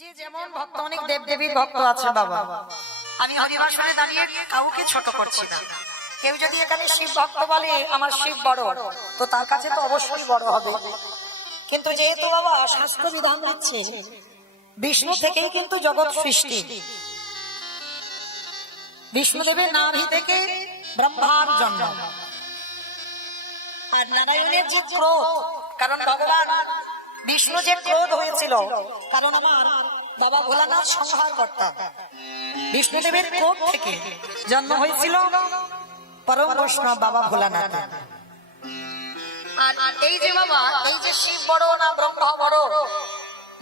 যে যেমন ভক্ত, অনেক দেবদেবীর ভক্ত আছে বাবা। আমি হরিবাসরে দাঁড়িয়ে কাউকে ছোট করছি না। কেউ যদি এখানে শিব ভক্ত বলে আমার শিব বড়, তো তার কাছে তো অবশ্যই বড় হবে। কিন্তু যেহেতু বাবা শাস্ত্র বিধান হচ্ছে বিষ্ণু থেকেই কিন্তু জগৎ সৃষ্টি, বিষ্ণুদেবের নাভি থেকে ব্রহ্মার জন্ম। আর নারায়ণের যে ক্রোধ, কারণ ভগবান বিষ্ণু যে ক্রোধ হয়েছিল, কারণ আমার বাবা ভোলানাথ সংহার কর্তা, বিষ্ণুদেবের ক্রোধ থেকে জন্ম হয়েছিল পরম বৈষ্ণব বাবা ভোলানাথ। আর এই যে বাবা, এই যে শিব বড় না ব্রহ্মা বড়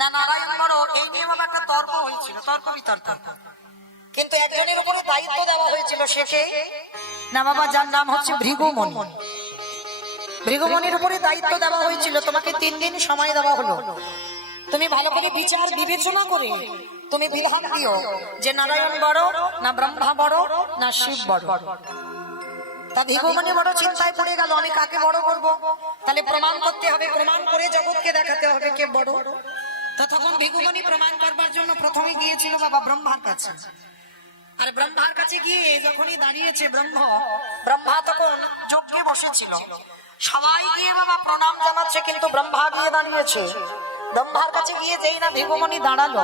না নারায়ণ বড়, এই নিয়ে বাবা একটা তর্ক হয়েছিল, তর্ক বিতর্ক। কিন্তু একজনের উপরে দায়িত্ব দেওয়া হয়েছিল, শেষে না বাবা, যার নাম হচ্ছে ভৃগুমণি। ভৃগুমণির উপরে দায়িত্ব দেওয়া হয়েছিল, তোমাকে 3 দিন সময় দেওয়া হলো, তুমি ভালো করে বিচার বিবেচনা করে তুমি বিধান দিও যে নারায়ণ বড় না ব্রহ্মা বড় না শিব বড়। তা ভৃগুমণি বড় চিন্তায় পড়ে গেল, আমি কাকে বড় করব? তাহলে প্রমাণ করতে হবে, প্রমাণ করে জগৎকে দেখাতে হবে কে বড়। তখন ভৃগুমণি প্রমাণ করবার জন্য প্রথমে গিয়েছিল বাবা ব্রহ্মার কাছে। আর ব্রহ্মার কাছে গিয়ে যখনই দাঁড়িয়েছে ব্রহ্মা তখন যজ্ঞে বসেছিল, সবাই গিয়ে বাবা প্রণাম জানাচ্ছে, কিন্তু ব্রহ্মা গিয়ে দাঁড়িয়েছে। ব্রহ্মার কাছে গিয়ে যেই না ভৃগুমণি দাঁড়ালো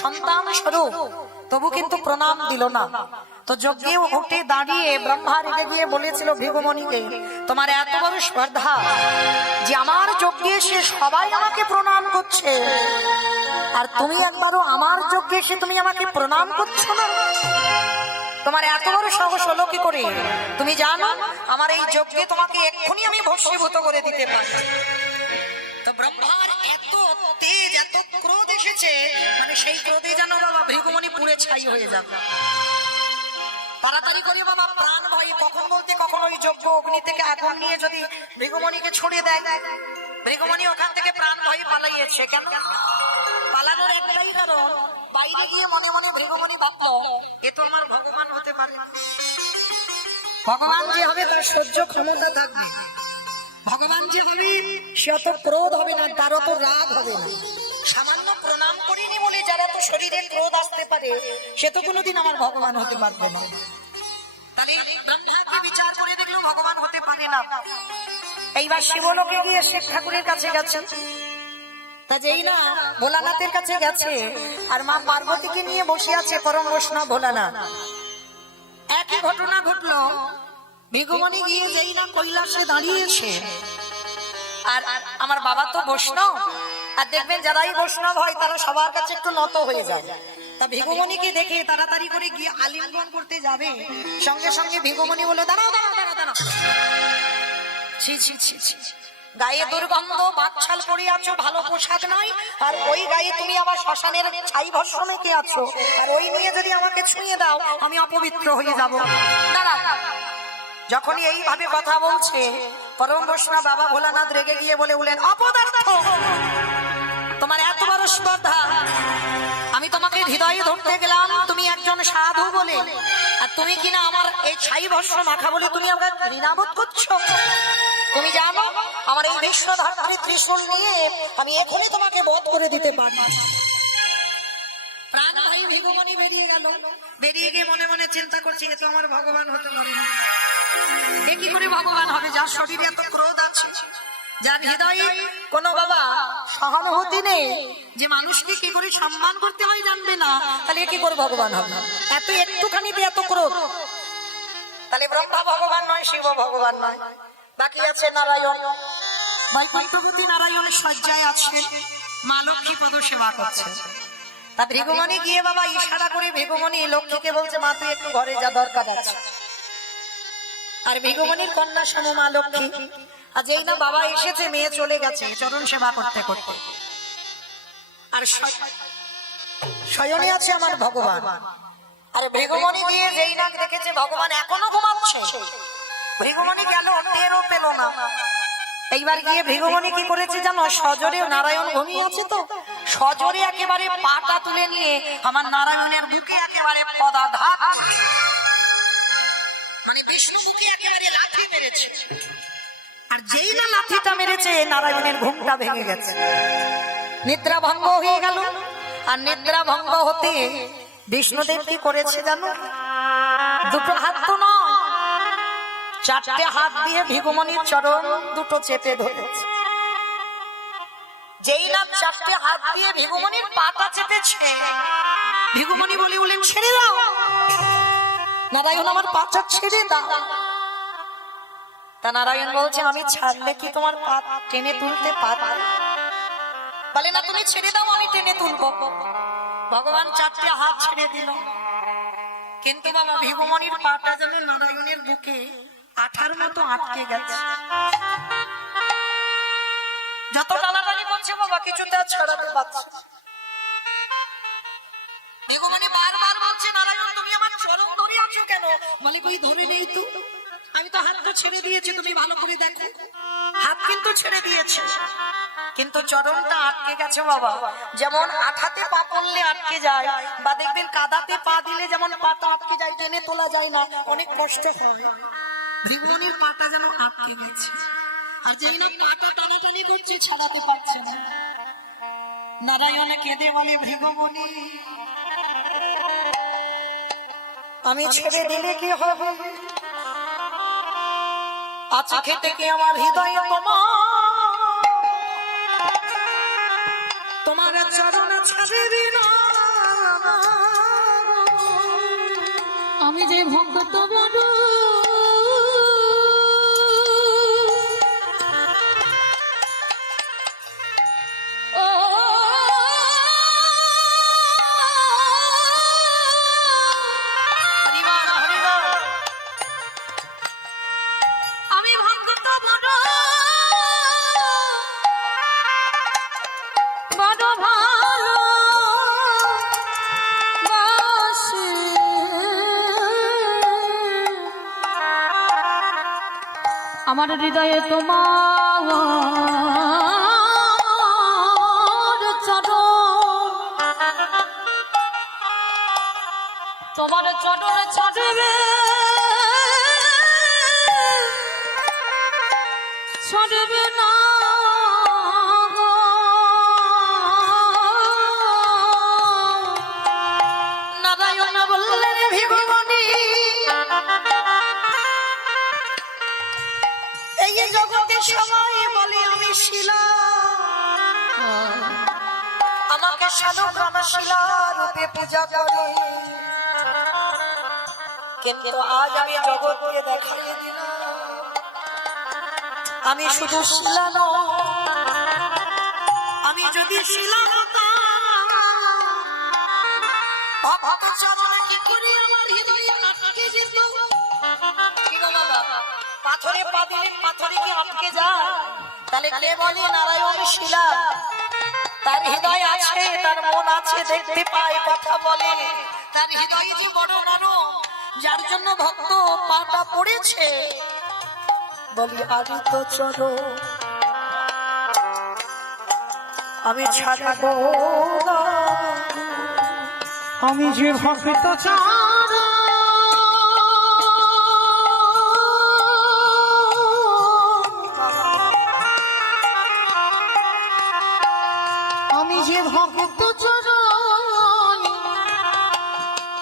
সন্তান স্বরূপ, তবু কিন্তু প্রণাম দিল না। তো যজ্ঞে উঠে দাঁড়িয়ে ব্রহ্মা রেগে গিয়ে বলেছিল ভৃগুমণিকে, তোমার এত বড় স্পর্ধা যে আমার যজ্ঞে এসে সবাই আমাকে প্রণাম করছে, আর তুমি একবারও আমার যজ্ঞে এসে তুমি আমাকে প্রণাম করছো না? তোমার এত বড় সাহস হলো কি করে? তুমি জানো আমার এই যজ্ঞে তোমাকে এক্ষুনি আমি ভস্মীভূত করে দিতে পারি। তো ব্রহ্মার এত তেজ, এত ক্রোধ এসেছে, মানে সেই ক্রোধে যেন বাবা ভৃগুমণি পুড়ে ছাই হয়ে যাবে। তাড়াতাড়ি করে বাবা প্রাণ ভয়ে, কখন বলতে কখন ওই যজ্ঞ অগ্নি থেকে আগুন নিয়ে যদি ভৃগুমণিকে ছড়িয়ে দেয়, ভৃগুমণি ওখান থেকে প্রাণ ভয়ে পালাইয়েছে। কেন পালানোর একটাই কারণ, বাইরে গিয়ে মনে মনে ভৃগুমণি ভাবলো এ তো আমার ভগবান হতে পারে না। ভগবান যে হবে তার সহ্য ক্ষমতা থাকবে, ভগবান যে হবে সে অত ক্রোধ হবে না, তার অত রাগ হবে না। সামান্য প্রণাম করিনি বলে যারা তো শরীরে ক্রোধ আসতে পারে, সে তো কোনোদিন আমার ভগবান হতে পারবে না। তাহলে ব্রহ্মাকে বিচার করে দেখলো ভগবান হতে পারে না। এইবার শিবলোকে গিয়ে শিব ঠাকুরের কাছে গেছে। তা যেই না ভোলানাথের কাছে গেছে, আর মা পার্বতীকে নিয়ে বসে আছে পরম বৈষ্ণব ভোলানাথ। একই ঘটনা ঘটলো, ভৃগুমণি গিয়ে যেই না কৈলাসে দাঁড়িয়েছে, আর আমার বাবা তো বৈষ্ণব, আর দেখবেন যারাই বৈষ্ণব হয় তারা সবার কাছে একটু নত হয়ে যায়। তা ভৃগুমণিকে দেখে তাড়াতাড়ি করে গিয়ে আলিঙ্গন করতে যাবে, সঙ্গে সঙ্গে ভৃগুমণি বলে দাঁড়াও দাঁড়াও দাঁড়াও দাঁড়াও, ছি ছি ছি ছি, গায়ে দুর্গন্ধ, বাকছাল পরে আছো, ভালো পোশাক নাই, আর ওই গায়ে তুমি আবার শ্মশানের ছাই ভস্ম মেখে আছো, আর ওই নিয়ে যদি আমাকে ছুঁয়ে দাও আমি অপবিত্র হয়ে যাব। দাঁড়াও। যখনই এইভাবে কথা বলছে, পরম বৈষ্ণব বাবা ভোলানাথ রেগে গিয়ে বলে উঠলেন, অপদার্থ, তোমার এত বড় স্পর্ধা, আমি তোমাকে হৃদয়ে ধরতে গেলাম তুমি একজন সাধু বলে, আর তুমি কিনা আমার এই ছাই ভস্ম মাখা বলে তুমি আমাকে ঘৃণাবোধ করছো। তুমি জানো আমার এই বিশ্বধাত্রী ত্রিশূল নিয়ে আমি এখনই তোমাকে বধ করে দিতে পারি। প্রাণ ভাই ভৃগুমণি বেরিয়ে গেল, বেরিয়ে গিয়ে মনে মনে চিন্তা করছি এ তো আমার ভগবান হতে পারে না। এ কি করে ভগবান হবে যার শরীরে এত ক্রোধ আছে, যার হৃদয়ে কোনো বাবা সহানুভূতি নেই, যে মানুষকে কি করে সম্মান করতে হয় জানবে না, তাহলে কি করে ভগবান হবে? এত একটুখানিতে এত ক্রোধ। তাহলে ব্রহ্মা ভগবান নয়, শিব ভগবান নয়, বাকি আছে নারায়ণ। বৈকুণ্ঠপতি নারায়ণের শয্যায় আছে, মা লক্ষ্মী পদ সেবা করছে। তা ভৃগুমণি গিয়ে বাবা ইশারা করে ভৃগুমণি লক্ষ্মীকে বলছে, মা তুই একটু ঘরে যা, দরকার আছে। আর ভৃগুমণির কন্যা শোনো মা লক্ষ্মী, আর যেই না বাবা এসেছে মেয়ে চলে গেছে চরণ সেবা করতে করতে, আর শয়নে আছে আমার ভগবান। আর ভৃগুমণি গিয়ে যেই না দেখেছে ভগবান এখনো ঘুমাচ্ছে, ভৃগুমণি গেল টেরও পেল না। এইবার গিয়ে ভৃগুমণি কি করেছে জানো, সজোরে, নারায়ণ ঘুমিয়ে আছে তো, সজোরে একেবারে পাটা তুলে নিয়ে আমার নারায়ণের বুকে একেবারে পদাঘাত, মানে বিষ্ণুকে একেবারে লাথি মেরেছে। আর যেই না লাথিটা মেরেছে নারায়ণের ঘুমটা ভেঙে গেছে, নিদ্রা ভঙ্গ হয়ে গেল। আর নিদ্রা ভঙ্গ হতে বিষ্ণুদেব কি করেছে জানো? দুটো হাত তো নয়, চারটে হাত দিয়ে ভিগুমণির চরণ দুটো চেপে ধরেছে। যেই না চারটে হাত দিয়ে ভিগুমণির পাটা চেপেছে, ভিগুমণি বলে বলেন ছেড়ে দাও নারায়ণ, আমার পাটা ছেড়ে দাও। তা নারায়ণ বলছে আমি ছাড়লে কি তোমার পা টেনে তুলতে পারবে? বলে না তুমি ছেড়ে দাও, আমি টেনে তুলবো। ভগবান চারটে হাত ছেড়ে দিল, কিন্তু বাবা ভিগুমণির পাটা যেন নারায়ণের বুকে আঠার মতো আটকে গেছে। যত টানাটানি করছে বাবা কিছুতে আর ছাড়াতে পারছে। ভিগুমণি বারবার বলছে নারায়ণ তুমি আমার চরণ ধরে আছো কেন? বলে কই ধরে নেই তো, আমি তো হাতটা ছেড়ে দিয়েছি, তুমি ভালো করে দেখো হাত কিন্তু ছেড়ে দিয়েছে, কিন্তু চরণটা আটকে গেছে বাবা। যেমন আঠাতে পা পড়লে আটকে যায়, বা দেখবেন কাদাতে পা দিলে যেমন পাটা আটকে যায়, টেনে তোলা যায় না, অনেক কষ্ট হয়। ভিগুমণির পাটা যেন আটকে গেছে, আর যেই না পাটা টানাটানি করছে ছাড়াতে পারছে না। নারায়ণ কেঁদে বলে ভিগুমণি আমি ছেড়ে দিলে কি হবে? আজকে থেকে আমার হৃদয়ে তোমার চরণ ছাড়বি না। আমি যে ভক্ত বড় আমার হৃদয়ে তোমার চরণ, তোমার চরণ ছাড়বে ছাড়বে না। নারায়ণ বললেন ভিগুমণি এই জগতে সবাই বলে আমি শিলা, আমাকে শালগ্রাম শিলা রূপে পূজা করে, কিন্তু আজ আমি জগৎকে দেখাই দিলাম আমি শুধু শিলা নয়। আমি যদি শিলা হতাম কি করে আমার হৃদয়ে আটকে যেত? পাথরে পা দিলে পাথরে কি আটকে যায়? তাহলে কে বলে নারায়ণ শিলা? তার হৃদয় আছে, তার মন আছে, দেখতে পায়, কথা বলে, তার হৃদয় যে বড় নরম, যার জন্য ভক্ত পাটা পড়েছে। বলি আমি তো চলো আমি ছাড়বো না, আমি যে ভক্ত চার আমি যে ভক্ত চরণ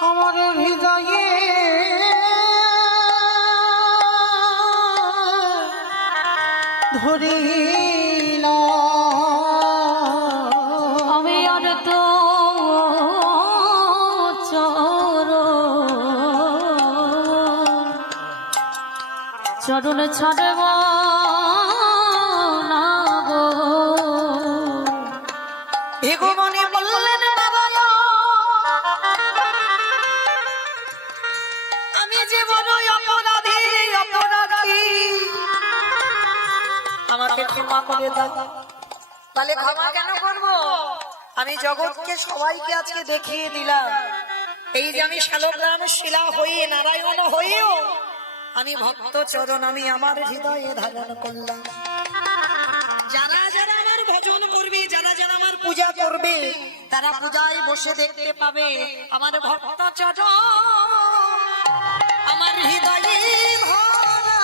আমার হৃদয়ে ধরিল, আমি আর তো চরণ ছাড়ব না গো। ভিগুমণি বললেন নারায়ণ আমি যে বড় অপরাধী, অপরাধী, আমাকে ক্ষমা করে দাও। তাহলে ক্ষমা কেন করবো? আমি জগৎকে সবাইকে আজকে দেখিয়ে দিলাম এই যে আমি শালগ্রাম শিলা হয়ে নারায়ণ হয়েও আমি ভক্ত চরণ আমি আমার হৃদয়ে ধারণ করলাম। যারা যারা আমার ভজন করবে, যারা যারা আমার পূজা করবে, তারা পূজায় বসে দেখতে পাবে আমার ভক্ত চরণ আমার হৃদয়ে ভরা।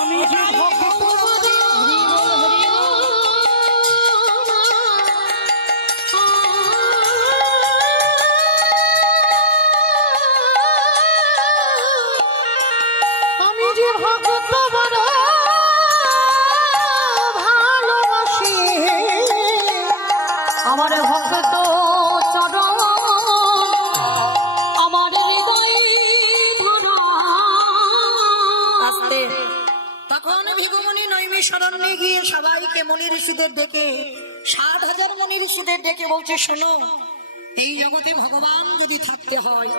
আমি যে ভক্ত ঋষিদের ডেকে 60,000 মুনি ঋষিদের ডেকে বলছে, শোনো, এই জগতে ভগবান যদি থাকতে হয়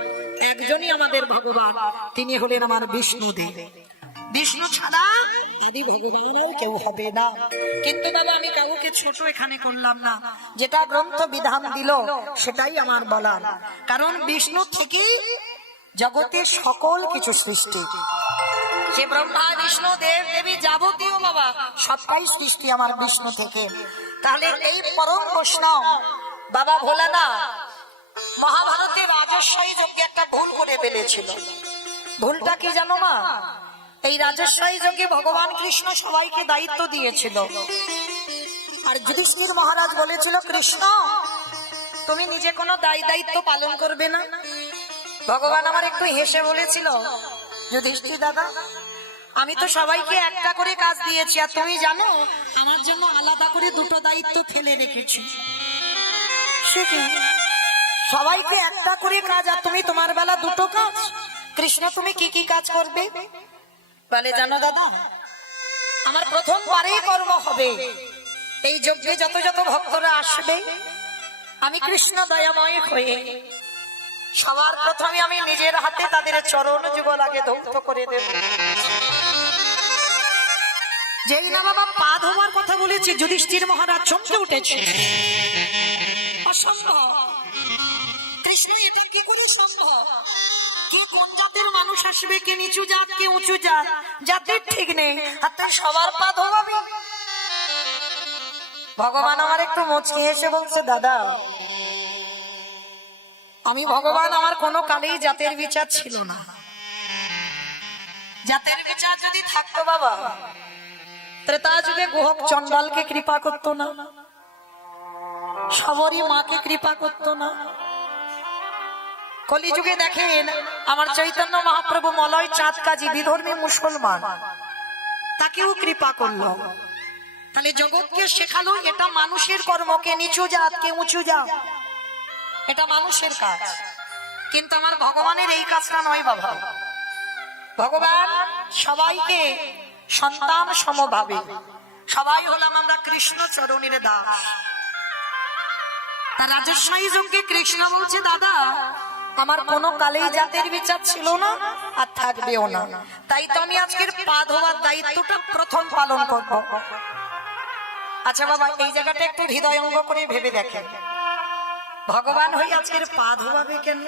একজনই আমাদের ভগবান, তিনি হলেন আমার বিষ্ণুদেব। বিষ্ণু ছাড়া আদি ভগবান আর কেউ হবে না। কিন্তু বাবা আমি কাউকে ছোট এখানে করলাম না, যেটা গ্রন্থ বিধান দিল সেটাই আমার বলার। কারণ বিষ্ণু থেকেই জগতের সকল কিছু সৃষ্টি, যে ব্রহ্মা বিষ্ণু দেব দেবী যাবতীয় বাবা সবটাই সৃষ্টি আমার বিষ্ণু থেকে। তাহলে এই পরম বৈষ্ণব বাবা ভোলানাথ মহাভারতের রাজস্বী যজ্ঞে একটা ভুল করে ফেলেছিল। ভুলটা কি জানো মা? এই রাজস্বী যজ্ঞে ভগবান কৃষ্ণ সবাইকে দায়িত্ব দিয়েছিল, আর যুধিষ্ঠির মহারাজ বলেছিল, কৃষ্ণ তুমি নিজে কোনো দায়িত্ব পালন করবে না। ভগবান আমার একটু হেসে বলেছিল, যুধিষ্ঠির দাদা, আমি তো সবাইকে একটা করে কাজ দিয়েছি, আর তুমি জানো আমার জন্য আলাদা করে দুটো দায়িত্ব ফেলে রেখেছি। সবাইকে একটা করে কাজ, আর তুমি তোমার বেলা দুটো কাজ। কৃষ্ণ তুমি কি কি কাজ করবে? বলে, জানো দাদা, আমার প্রথমবারেই কর্ম হবে এই যজ্ঞে যত যত ভক্তরা আসবে, আমি কৃষ্ণ দয়াময় হয়ে সবার প্রথমে আমি নিজের হাতে তাদের চরণ যুগল আগে ধৌত করে দেব। যেই না বাবা পা ধোয়ার কথা বলেছি, যুধিষ্ঠির মহারাজ চমকে উঠেছে। অসম্ভব, কৃষ্ণ এটা কি করে সম্ভব? কে কোন জাতের মানুষ আসবে, কে নিচু জাত কে উঁচু জাত, জাতের ঠিক নেই, আর তার সবার পা ধোয়াবি? ভগবান আমার একটু মুচকি এসে বলছে, দাদা আমি ভগবান, আমার কোনো কালেই জাতের বিচার ছিল না। জাতের বিচার যদি থাকতো বাবা, ত্রেতা যুগে গুহক চণ্ডালকে কৃপা করতো না, সবরই মাকে কৃপা করতো না। কলিযুগে দেখেন আমার চৈতন্য মহাপ্রভু মলয় চাঁদ কাজী বিধর্মী মুসলমান, তাকেও কৃপা করলো। তাহলে জগৎকে শেখালো এটা মানুষের কর্ম, কে নিচু জাত কে উঁচু জাত, এটা মানুষের কাজ। কিন্তু আমার ভগবানের এই কাজটা নয় বাবা। ভগবান সবাইকে সন্তান সমভাবে, সবাই হলাম আমরা কৃষ্ণ চরণের দাস। তার রাজস্বী যজ্ঞে কৃষ্ণ বলছে, দাদা আমার কোনো কালেই জাতের বিচার ছিল না, আর থাকবেও না। তাই তো আমি আজকের পা ধোয়ার দায়িত্বটা প্রথম পালন করব। আচ্ছা বাবা, এই জায়গাটা একটু হৃদয়ঙ্গ করে ভেবে দেখেন, ভগবান হয়ে আজকের পা ধোয়াবে কেন?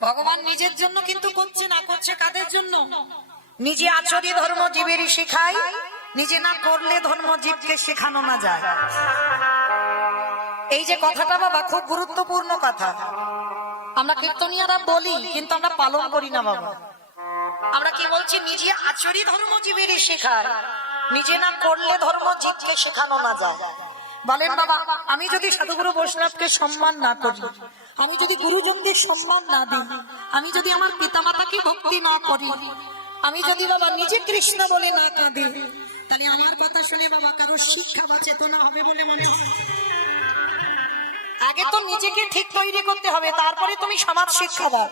ভগবান নিজের জন্য কিন্তু করছে না, করছে কাদের জন্য? নিজে আচরি ধর্ম জীবেরই শেখায়, নিজে না করলে ধর্ম জীবকে শেখানো না যায়। এই যে কথাটা বাবা খুব গুরুত্বপূর্ণ কথা। আমরা কীর্তনীয়রা বলি, কিন্তু আমরা পালন করি না বাবা। আমরা কি বলছি? নিজে আচরি ধর্ম জীবেরই শেখায়, নিজে না করলে ধর্ম জীবকে শেখানো না যায়। বলেন বাবা, আমি যদি সাধুগুরু বৈষ্ণবকে সম্মান না করি, আমি যদি গুরুজনদের সম্মান না দিই, আমি যদি আমার পিতামাতাকে ভক্তি না করি, আমি যদি বাবা নিজে কৃষ্ণ বলে না কাঁদি, তাহলে আমার কথা শুনে বাবা কারো শিক্ষা বা চেতনা হবে বলে মনে হয়? আগে তো নিজেকে ঠিক তৈরি করতে হবে, তারপরে তুমি সমাজ শিক্ষা দাও।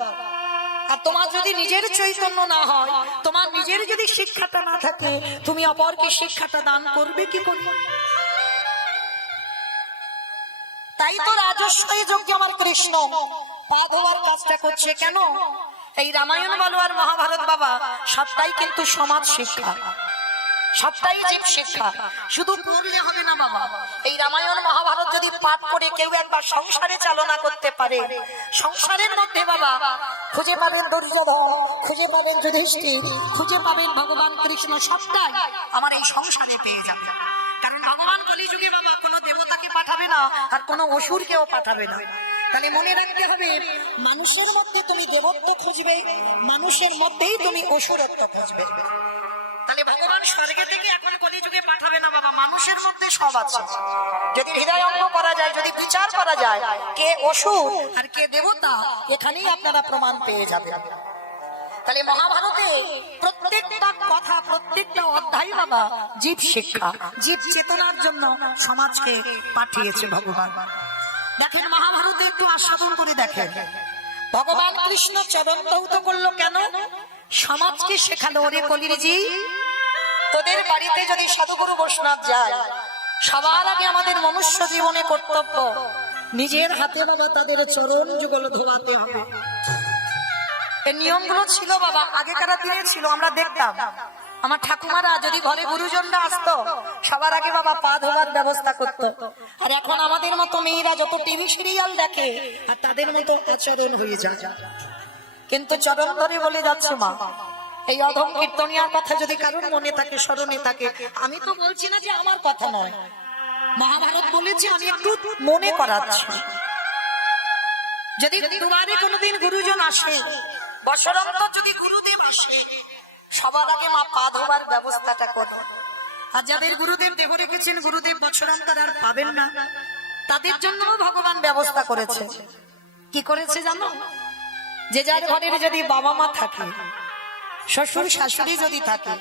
আর তোমার যদি নিজের চৈতন্য না হয়, তোমার নিজের যদি শিক্ষাটা না থাকে, তুমি অপরকে শিক্ষাটা দান করবে কি করে? তাই তো রাজস্বী যজ্ঞে আমার কৃষ্ণ পা ধোয়ার কাজটা করছে কেন? এই রামায়ণ বলো আর মহাভারত বাবা সবটাই কিন্তু সমাজ শিক্ষা, সবটাই জীব শিক্ষা। শুধু পড়লে হবে না বাবা। এই রামায়ণ মহাভারত যদি পাঠ করে কেউ একবার সংসারে চালনা করতে পারে, সংসারের মধ্যে বাবা খুঁজে পাবেন দুর্যোধন, খুঁজে পাবেন যুধিষ্ঠির, খুঁজে পাবেন ভগবান কৃষ্ণ, সবটাই আমার এই সংসারে পেয়ে যাবে। কারণ ভগবান কলিযুগে বাবা কোনো দেবতাকে পাঠাবে না, আর কোনো অসুরকেও পাঠাবে না। তাহলে মনে রাখতে হবে, মানুষের মধ্যে তুমি দেবত্ব খুঁজবে, মানুষের মধ্যেই তুমি অসুরত্ব খুঁজবে। তাহলে ভগবান স্বর্গে থেকে এখন কলিযুগে পাঠাবে না বাবা, মানুষের মধ্যে সব আছে। যদি হৃদয়ঙ্গ করা যায়, যদি বিচার করা যায় কে অসুর আর কে দেবতা, এখানেই আপনারা প্রমাণ পেয়ে যাবেন। তাহলে মহাভারতে প্রত্যেকটা কথা, প্রত্যেকটা অধ্যায় বাবা জীব শিক্ষা, জীব চেতনার জন্য সমাজকে পাঠিয়েছে ভগবান। দেখেন মহাভারতে একটু আস্বাদন করে দেখেন, ভগবান কৃষ্ণ চরণ ধৌত করলো কেন? সমাজকে শেখালো, ওরে কলির জি তোদের বাড়িতে যদি সাধুগুরু বৈষ্ণব যায়, সবার আগে আমাদের মনুষ্য জীবনে কর্তব্য নিজের হাতে বাবা তাদের চরণ যুগল ধোয়াতে হবে। এই নিয়মগুলো ছিল বাবা, আগেকার দিনে ছিল, আমরা দেখতাম। আমার ঠাকুমারা যদি ঘরে গুরুজনরা আসতো, সবার আগে বাবা পা ধোয়ার ব্যবস্থা করতো। আর এখন আমাদের মতো মেয়েরা যত টিভি সিরিয়াল দেখে, আর তাদের মতো আচরণ হয়ে যায়। কিন্তু চরণ ধরে বলে যাচ্ছে মা, এই অধম কীর্তনিয়ার কথা যদি কারোর মনে থাকে, স্মরণে থাকে, আমি তো বলছি না যে আমার কথা নয়, মহাভারত বলেছে, আমি একটু মনে করাচ্ছি। যদি দুবারে কোনোদিন গুরুজন আসে, বছরন্তর যদি গুরুদেব আসে, সবার আগে মা পা ধোবার ব্যবস্থাটা করে। আর যাদের গুরুদেব দেহ রেখেছেন, গুরুদেব বছরান্তর আর পাবেন না, তাদের জন্য ভগবান ব্যবস্থা করেছে। কি করেছে জানো? যে যার ঘরের যদি বাবা মা থাকে, শ্বশুর শাশুড়ি যদি থাকে,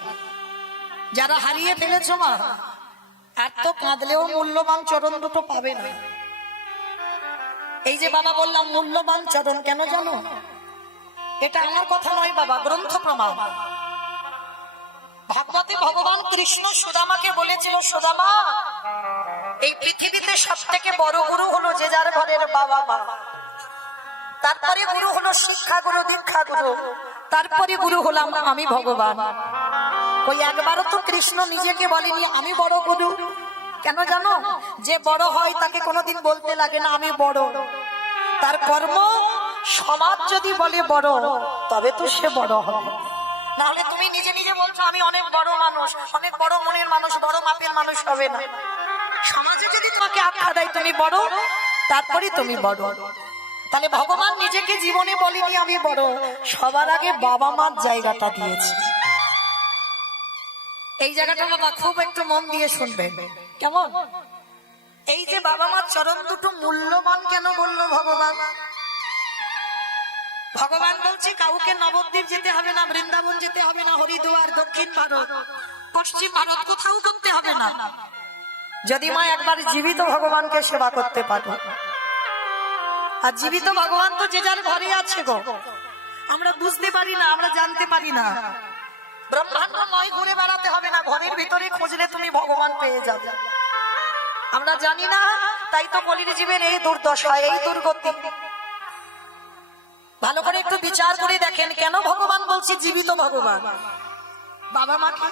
যারা হারিয়ে ফেলেছ মা, আর তো কাঁদলেও মূল্যবান চরণ দুটো পাবে না। এই যে বাবা বললাম মূল্যবান চরণ, কেন জানো? এটা আমার কথা নয় বাবা, গ্রন্থ প্রমাণ। ভাগবতে ভগবান কৃষ্ণ সুদামাকে বলেছিল, সুদামা, এই পৃথিবীতে সব থেকে বড় গুরু হলো যে যার ঘরের বাবা মা। তারপরে গুরু হলো শিক্ষা গুরু, দীক্ষা গুরু, তারপরে গুরু হলাম আমি ভগবান। ওই একবারও তো কৃষ্ণ নিজেকে বলেনি আমি বড় গুরু। কেন জানো? যে বড় হয় তাকে কোনোদিন বলতে লাগে না আমি বড়। তার কর্ম সমাজ যদি বলে বড়, তবে তো সে বড় হবে। নাহলে তুমি নিজে নিজে বলছো আমি অনেক বড় মানুষ, অনেক বড় মনের মানুষ, বড় মাপের মানুষ হবে না। সমাজে যদি তোমাকে আখ্যা দেয় তুমি বড়, তারপরে তুমি বড়। তাহলে ভগবান নিজেকে জীবনে বলেনি আমি বড়, সবার আগে বাবা মার জায়গাটা দিয়েছে। এই জায়গাটা বাবা খুব একটু মন দিয়ে শুনবেন, কেমন? এই যে বাবা মার চরণ দুটো মূল্যবান কেন বললো ভগবান? ভগবান বলছে কাউকে নবদ্বীপ যেতে হবে না, বৃন্দাবন যেতে হবে না, হরিদ্বার, দক্ষিণ ভারত, পশ্চিম ভারত কোথাও করতে হবে না, যদি মা একবার জীবিত ভগবানকে সেবা করতে পারো। আর জীবিত ভগবান তো যে যার ঘরে আছে গো, আমরা বুঝতে পারি না, আমরা জানতে পারি না। ব্রহ্মাণ্ড নয় ঘুরে বেড়াতে হবে না, ঘরের ভিতরে খুঁজলে তুমি ভগবান পেয়ে যাবে। আমরা জানি না, তাই তো কলির জীবের এই দুর্দশা, এই দুর্গতি। ভালো করে একটু বিচার করে দেখেন, কেন ভগবান বলছে জীবিত ভগবান? বাবা মাকে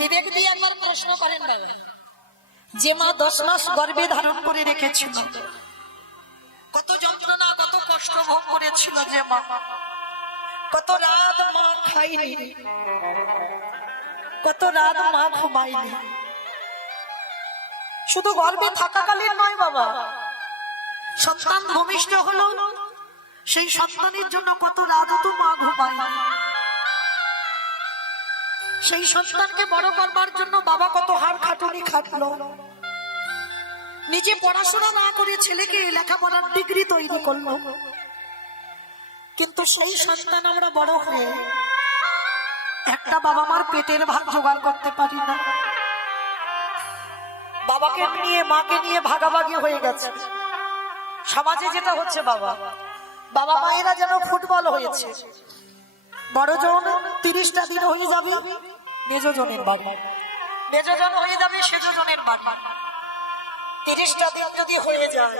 বিবেক দিয়ে একবার প্রশ্ন করেন বাবা। যে মা 10 মাস গর্ভে ধারণ করে রেখেছিল, কত যন্ত্রণা, কত কষ্ট ভোগ করেছিল যে মা, কত রাত মা খাইনি, কত রাত মা ঘুমাইনি। শুধু গর্ভে থাকাকালীন নয় বাবা, সন্তান ভূমিষ্ঠ হলো, সেই সন্তানের জন্য কত রাত তো মা ঘুমায়। সেই সন্তানকে বড় করবার জন্য বাবা কত হাড় খাটুনি খাটলো। নিজে পড়াশোনা না করে ছেলেকে লেখাপড়ার ডিগ্রি তৈরি করলো, কিন্তু সেই সন্তান আমরা বড় হয়ে একটা বাবা মার পেটের ভাত জোগাড় করতে পারি না। বাবাকে নিয়ে মাকে নিয়ে ভাগাভাগি হয়ে গেছে। সমাজে যেটা হচ্ছে বাবা, বাবা মায়েরা যেন ফুটবল হয়েছে। বড় জন 30টা দিন হয়ে যাবে মেজজনের বাড়ি, মেজজন হয়ে যাবে সেজজনের বাড়ি। 30টা দিন যদি হয়ে যায়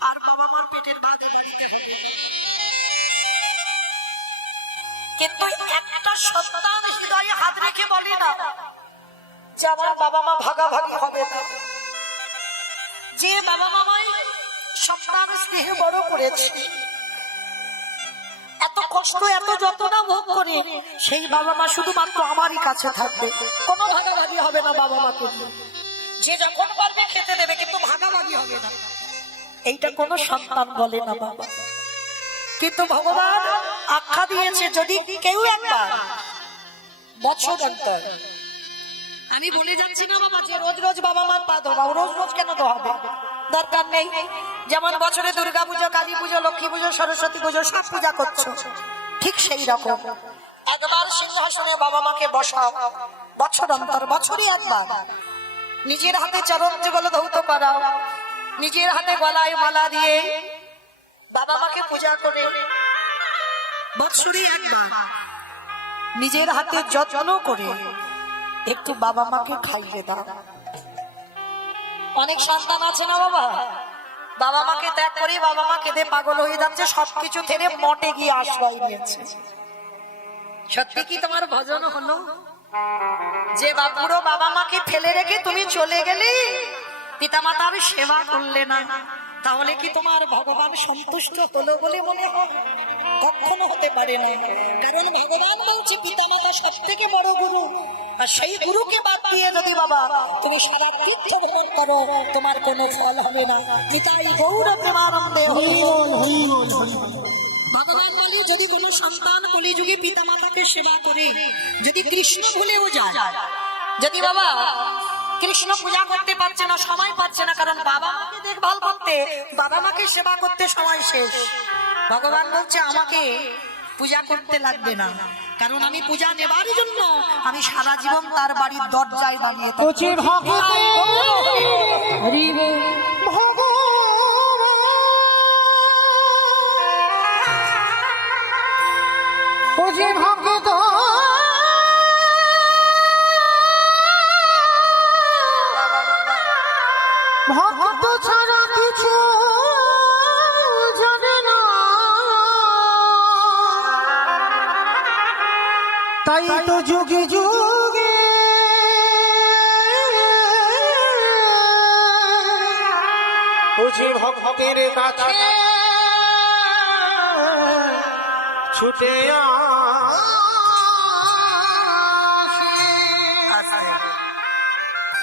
আর বাবা মার পেটের ভাত, কিন্তু একটা সন্তান হৃদয়ে হাত রেখে বলে না যে আমার বাবা মা ভাগাভাগি হবে না। যে বাবা মামাই সন্তান স্নেহে বড় করেছে, এত কষ্ট এত যন্ত্রণা ভোগ করে, সেই বাবা মা শুধুমাত্র আমারই কাছে থাকবে, কোনো ভাগাভাগি হবে না বাবা মাকে। যে যখন পারবে খেতে দেবে, কিন্তু ভাগাভাগি হবে না। এইটা কোনো সন্তান বলে না বাবা। কিন্তু ভগবান আখ্যা দিয়েছে যদি কেউ একবার বছর অন্তর, আমি বলে যাচ্ছি না বাবা যে রোজ রোজ বাবা মার পা ধোবাও, রোজ রোজ কেন ধোয়াবে, দরকার নেই। যেমন বছরে দুর্গা পুজো, কালী পুজো, লক্ষ্মী পুজো, সরস্বতী পুজো সব পূজা করছো, ঠিক সেই রকম একবার সিংহাসনে বাবা মাকে বসাও, বছর অন্তর, বছরই একবার নিজের হাতে চরণ যুগল ধৌত করাও, নিজের হাতে গলায় মালা দিয়ে বাবা মাকে পূজা করে বছরই একবার নিজের হাতে যত্ন করে একটু বাবা মাকে খাইয়ে দাও। অনেক সন্তান আছে না বাবা, বাবা মাকে ত্যাগ করে বাবা মা কেঁদে পাগল হয়ে যাচ্ছে, সবকিছু ছেড়ে মঠে গিয়ে আশ্রয় নিয়েছে। সত্যি কি তোমার ভজন হলো? যে বাপুরো বাবা মাকে ফেলে রেখে তুমি চলে গেলে, পিতামাতার সেবা করলে না, তাহলে কি তোমার ভগবান সন্তুষ্ট হলো বলে মনে হয়? কখনো হতে পারে না। কারণ ভগবান বলছে পিতামাতা সব থেকে বড় গুরু, আর সেই গুরুকে বাদ দিয়ে যদি বাবা তুমি সারা তীর্থ ভ্রমণ করো, তোমার কোনো ফল হবে না। পিতাই গৌর প্রেমানন্দে হরি বল, হরি বল, হরি বল। ভগবান বলে যদি কোনো সন্তান কলিযুগে পিতামাতাকে সেবা করে, যদি কৃষ্ণ ভুলেও যায়, যদি বাবা কৃষ্ণ পূজা করতে পারছে না, সময় পাচ্ছে না, কারণ বাবা মাকে দেখভাল করতে, বাবা মাকে সেবা করতে সময় শেষ, ভগবান বলছে আমাকে পূজা করতে লাগবে না, কারণ আমি পূজা নেবার জন্য আমি সারা জীবন তার বাড়ির দরজায় দাঁড়িয়ে ভক্ত ছাড়া কিছু জানে না, তাই তো যুগে যুগে বুঝি ভক্তের কাছে ছুটে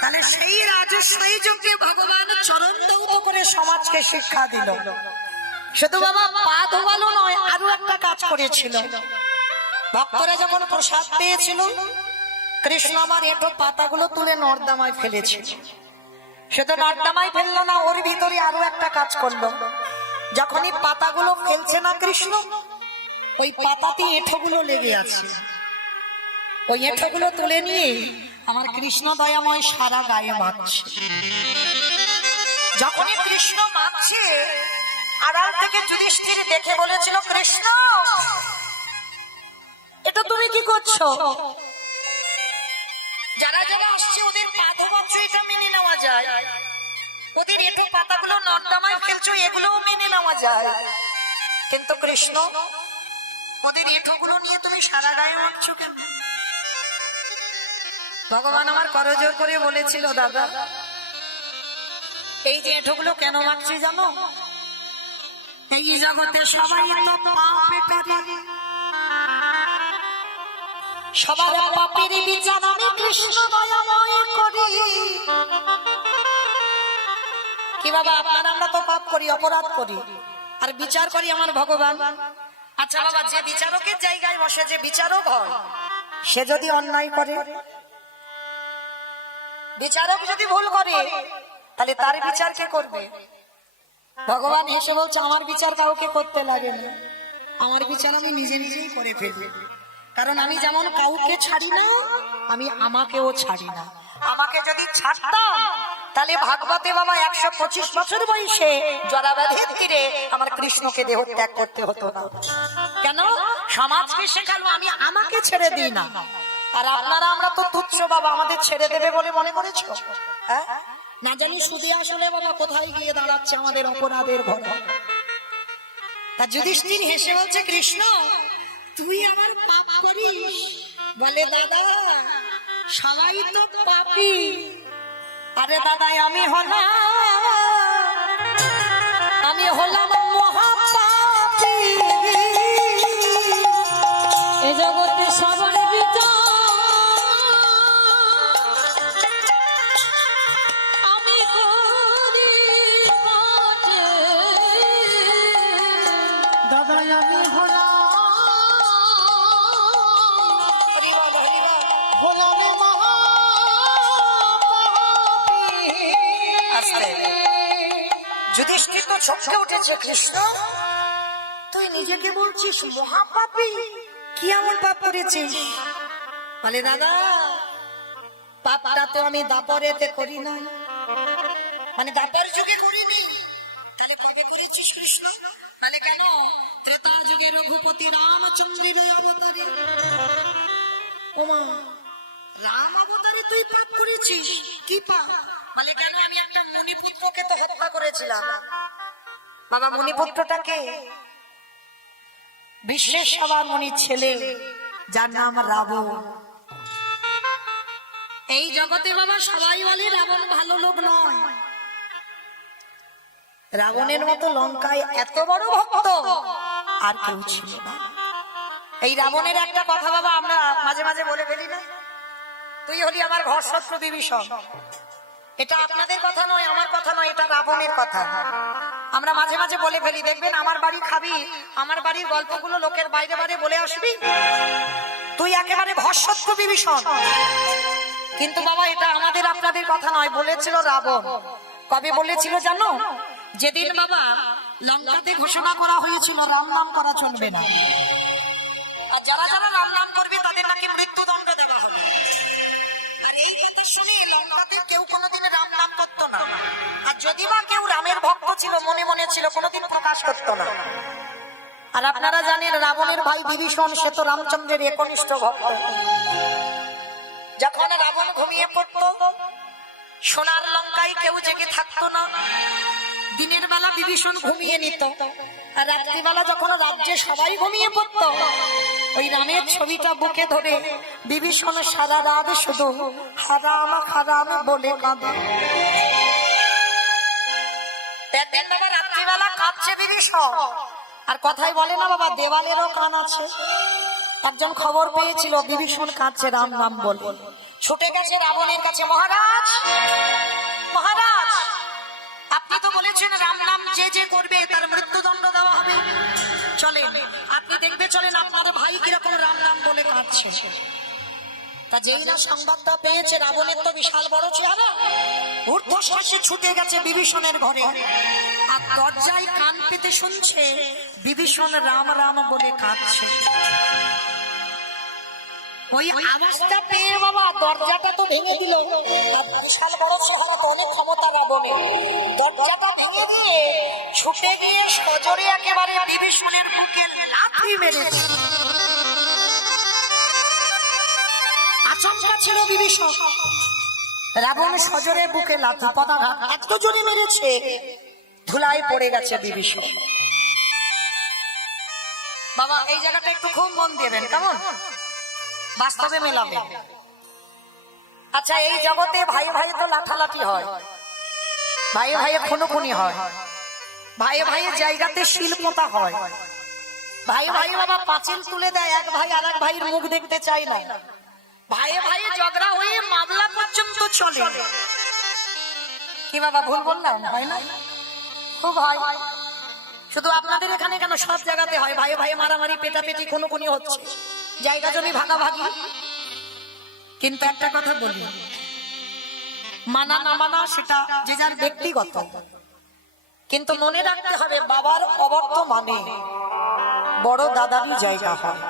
তাহলে সেই রাজস্থায়ী যজ্ঞে ভগবান চরণ দৌত করে সমাজকে শিক্ষা দিল। শুধু বাবা পা ধোয়ালো নয়, আরো একটা কাজ করেছিল। ভক্তরা যখন প্রসাদ পেয়েছিল, কৃষ্ণ আমার এঁটো পাতাগুলো তুলে নর্দমায় ফেলেছিল। শুধু নর্দমায় ফেললো না, ওর ভিতরে আরো একটা কাজ করলো। যখনই পাতাগুলো ফেলছে না কৃষ্ণ, ওই পাতাতে এঁঠোগুলো লেগে আছে, ওই এঁঠোগুলো তুলে নিয়ে আমার কৃষ্ণ দয়াময় সারা গায়ে মাখছে। যখনই কৃষ্ণ মাখছে, আড়াল থেকে যুধিষ্ঠির দেখে বলেছিল, কৃষ্ণ এটা তুমি কি করছো? যারা যারা আসছে ওদের পা ধোয়াচ্ছ, এটা মেনে নেওয়া যায়, ওদের এঁঠো পাতাগুলো নর্দমায় ফেলছো, এগুলোও মেনে নেওয়া যায়, কিন্তু কৃষ্ণ ওদের এঁঠোগুলো নিয়ে তুমি সারা গায়ে মাখছো কেন? ভগবান আমার করজোর করে বলেছিল, দাদা এই যে এঁঠোগুলো কেন মাখছি জানো? এই জগতে সবাই তো পাপে করে, সবার পাপের বিচার আমি কৃষ্ণ দয়াময় করি। কি বাবা, আপনার আমরা তো পাপ করি, অপরাধ করি, আর বিচার করি আমার ভগবান। আচ্ছা বাবা, যে বিচারকের জায়গায় বসে যে বিচারক হয়, সে যদি অন্যায় করে, বিচারক যদি ভুল করে, তাহলে তার বিচার কে করবে? ভগবান এসে বলছে আমার বিচার কাউকে করতে লাগে না, আমার বিচার আমি নিজে নিজেই করে ফেলি। কারণ আমি যেমন কাউকে ছাড়ি না, আমি আমাকেও ছাড়ি না। আমাকে যদি ছাড়তাম, তাহলে ভাগবতে বাবা 125 বছর বয়সে জরাব্যাধির তীরে আমার কৃষ্ণকে দেহ ত্যাগ করতে হতো না। কেন? সমাজকে শেখালো আমি আমাকে ছেড়ে দিই না। আর আপনারা আমরা তো তুচ্ছ বাবা, আমাদের ছেড়ে দেবে বলে মনে করেছো? হ্যাঁ, না জানি সুদে আসলে বাবা কোথায় গিয়ে দাঁড়াচ্ছে আমাদের অপরাধের ঘর। তা যুধিষ্ঠির হেসে বলছে, কৃষ্ণ তুই আমার পাপ করিস? বলে দাদা সবাই তো পাপী। আরে দাদা আমি হলাম মহাপাপী। এ জগতে সবার বিচার আমি করি বটে, দাদা আমি হলাম যুধিষ্ঠির তো চমকে উঠেছে, কৃষ্ণ তুই নিজেকে বলছিস মহাপাপী? কি এমন পাপ করেছিস? বলে দাদা পাপটা তো আমি দাপরেতে করি না, মানে দাপর যুগে করিনি, তাহলে কবে করেছিস কৃষ্ণ? তাহলে কেন? ত্রেতা যুগে রঘুপতি রামচন্দ্রের অবতারে ওমা, রাম অবতারে তুই পাপ করেছিস? কি পাপ? বলে কেন, আমি একটা মুনিপুত্রকে তো হত্যা করেছিলাম। বাবা, মুনিপুত্রটাকে বিশ্বেশ্বর মুনির ছেলে, যার নাম রাবণ। এই জগতে বাবা সবাই বলে রাবণ ভালো লোক নয়। রাবণের মতো লঙ্কায় এত বড় ভক্ত আর কেউ ছিল না। এই রাবণের একটা কথা বাবা আমরা মাঝে মাঝে বলে ফেলি না, তুই হলি আমার ঘর শত্রু বিভীষণ। এটা আপনাদের কথা নয়, আমার কথা নয়, এটা রাবণের কথা। আমরা মাঝে মাঝে বলে ফেলি, দেখবেন আমার বাড়ি খাবি, আমার বাড়ির গল্পগুলো লোকের বাইরে বাইরে বলে আসবি, তুই একেবারে ঘর শত্রু বিভীষণ। কিন্তু বাবা এটা আমাদের আপনাদের কথা নয়, বলেছিল রাবণ। কবে বলেছিল জানো? যেদিন বাবা লঙ্কাতে ঘোষণা করা হয়েছিল রাম নাম করা চলবে না, আর যারা যারা রাম নাম করবে তাদের নাকি মৃত্যুদণ্ড দেওয়া হবে। আর এই কথা শুনে লঙ্কাতে কেউ কোনোদিন রাম নাম করতো না, আর যদি বা কেউ রামের ভক্ত ছিল, মনে মনে ছিল, কোনোদিন প্রকাশ করতো না। আর আপনারা জানেন রাবণের ভাই বিভীষণ, সে তো রামচন্দ্রের একনিষ্ঠ ভক্ত। যখন রাবণ ঘুমিয়ে পড়তো, সোনার লঙ্কায় কেউ জেগে থাকতো না। দিনের বেলা বিভীষণ ঘুমিয়ে নিত, আর রাত্রিবেলা যখন রাজ্যে সবাই ঘুমিয়ে পড়তো, ওই রামের ছবিটা বুকে ধরে বিভীষণ সারা রাত শুধু হারাম হারাম বলে কাঁদে। রাত্রিবেলা কাঁদছে বিভীষণ, আর কথাই বলে না বাবা, দেওয়ালেরও কান আছে। একজন খবর পেয়েছিল বিভীষণ কাঁদছে রাম নাম বলে, ছুটে গেছে রাবণের কাছে। মহারাজ, মহারাজ, আপনি তো বলেছেন রাম নাম যে যে করবে তার মৃত্যুদণ্ড দেওয়া হবে, চলেন আপনি দেখতে চলেন আপনার ভাই কিরকম রাম নাম বলে কাঁদছে। তা যেই না সংবাদটা পেয়েছে, রাবণের তো বিশাল বড় চেহারা, ঊর্ধ্বশ্বাসে ছুটে গেছে বিভীষণের ঘরে, আর দরজায় কান পেতে শুনছে বিভীষণ রাম রাম বলে কাঁদছে। ওই আওয়াজটা পেয়ে বাবা দরজাটা তো ভেঙে দিল, আর বিশাল বড় চেহারা তো অনেক ক্ষমতা রাবণের, দরজাটা ভেঙে দিয়ে ছুটে গিয়ে সজোরে একেবারে বিভীষণের বুকে লাথি মেরেছে। আচমকা ছিল বিভীষণ, রাবণ সজোরে বুকে লাথি পদাঘাত এত জোরে মেরেছে, ধুলায় পড়ে গেছে বিভীষণ। বাবা এই জায়গাটা একটু খুব মন দেবেন, কেমন বাস্তবে মেলাবে। আচ্ছা, এই জগতে ভাই ভাই তো লাঠালাঠি হয়, ভাই ভাইয়ে খুনোখুনি হয়, ভাই ভাইয়ের জায়গাতে শিল পোতা হয়, ভাই ভাই বাবা পাঁচিল তুলে দেয়, এক ভাই আর এক ভাইয়ের মুখ দেখতে চায় না, ভাই ভাইয়ে ঝগড়া হয়ে মামলা পর্যন্ত চলে। কি বাবা ভুল বললাম? হয় না? খুব হয়। শুধু আপনাদের এখানে কেন, সব জায়গাতে হয়, ভাই ভাই মারামারি, পেটাপেটি, খুনোখুনি হচ্ছে, জায়গা জমি ভাগাভাগি। কিন্তু একটা কথা বলি, মানা না মানা সেটা যে যার ব্যক্তিগত, কিন্তু মনে রাখতে হবে বাবার অবর্তমানে বড় দাদারই জায়গা হয়।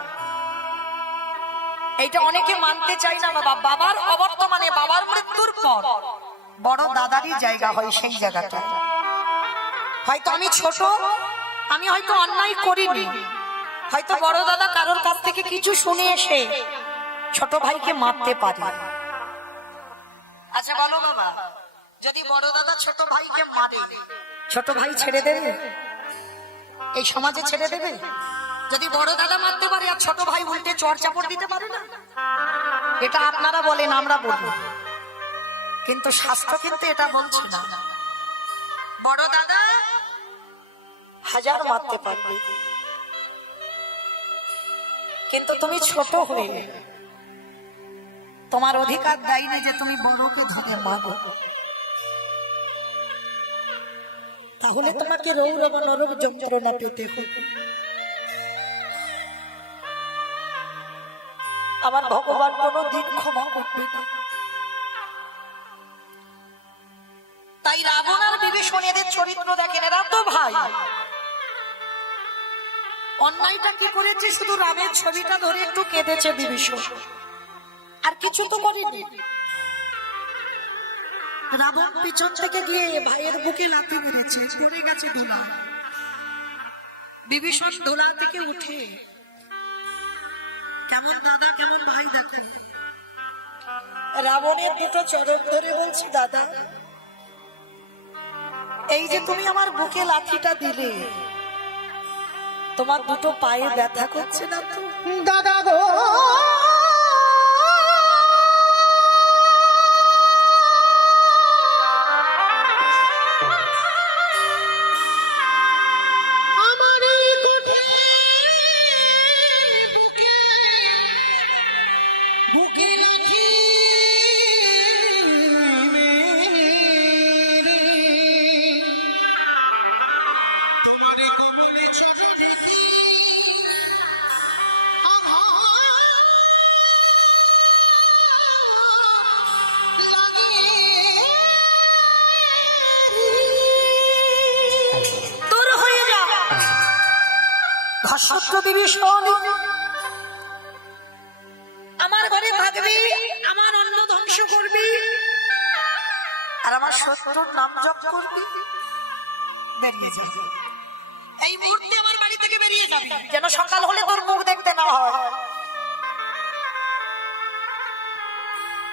এইটা অনেকে মানতে চাই না বাবা, বাবার অবর্তমানে, বাবার মৃত্যুর পর বড় দাদারই জায়গা হয়। সেই জায়গাটা হয়তো আমি ছোট, আমি হয়তো অন্যায় করিনি, হয়তো বড় দাদা কারোর কাছ থেকে কিছু শুনে এসে ছোট ভাইকে মারতে পারে। আচ্ছা বলো বাবা, যদি বড় দাদা ছোট ভাইকে মারে, ছোট ভাই ছেড়ে দেবে? এই সমাজে ছেড়ে দেবে? যদি বড় দাদা মারতে পারে আর ছোট ভাই উল্টে চড় চাপড় দিতে পারে না? এটা আপনারা বলেন, আমরা বলি, কিন্তু শাস্ত্র কিন্তু এটা বলছে না। বড় দাদা হাজার মারতে পারবে, কিন্তু তুমি ছোট হয়ে তোমার অধিকার দেয় না যে তুমি বড়কে ধরে মারো। তাহলে তোমাকে রৌরব নরক যন্ত্রণা পেতে হবে। আমার ভগবান কোনো দিন ক্ষমা করবে না। তাই রাবণ আর বিভীষণ এদের চরিত্র দেখেন, এরা তো ভাই। অন্যায়টা কি করেছে, শুধু রামের ছবিটা ধরে একটু কেঁদেছে বিভীষণ, আর কিছু তো করেনি। রাবণ পিছন থেকে গিয়ে ভাইয়ের বুকে লাথি মেরেছে, পড়ে গেছে ধুলা। বিভীষণ ধুলা থেকে উঠে কেমন দাদা কেমন ভাই দেখেন। রাবণের দুটো চরণ ধরে বলছি, দাদা এই যে তুমি আমার বুকে লাঠিটা দিলে, তোমার দুটো পায়ে ব্যথা করছে না তো? দাদা গো দূর হয়ে যা ভাস্বর দেবী, শোন আমার ঘরে থাকবি, আমার অন্ন ধ্বংস করবি, আর আমার শত্রুর নাম জপ করবি, বেরিয়ে যাবি এই মুহূর্তে আমার বাড়ি থেকে, বেরিয়ে যাবি যেন সকাল হলে তোর মুখ দেখতে না হয়।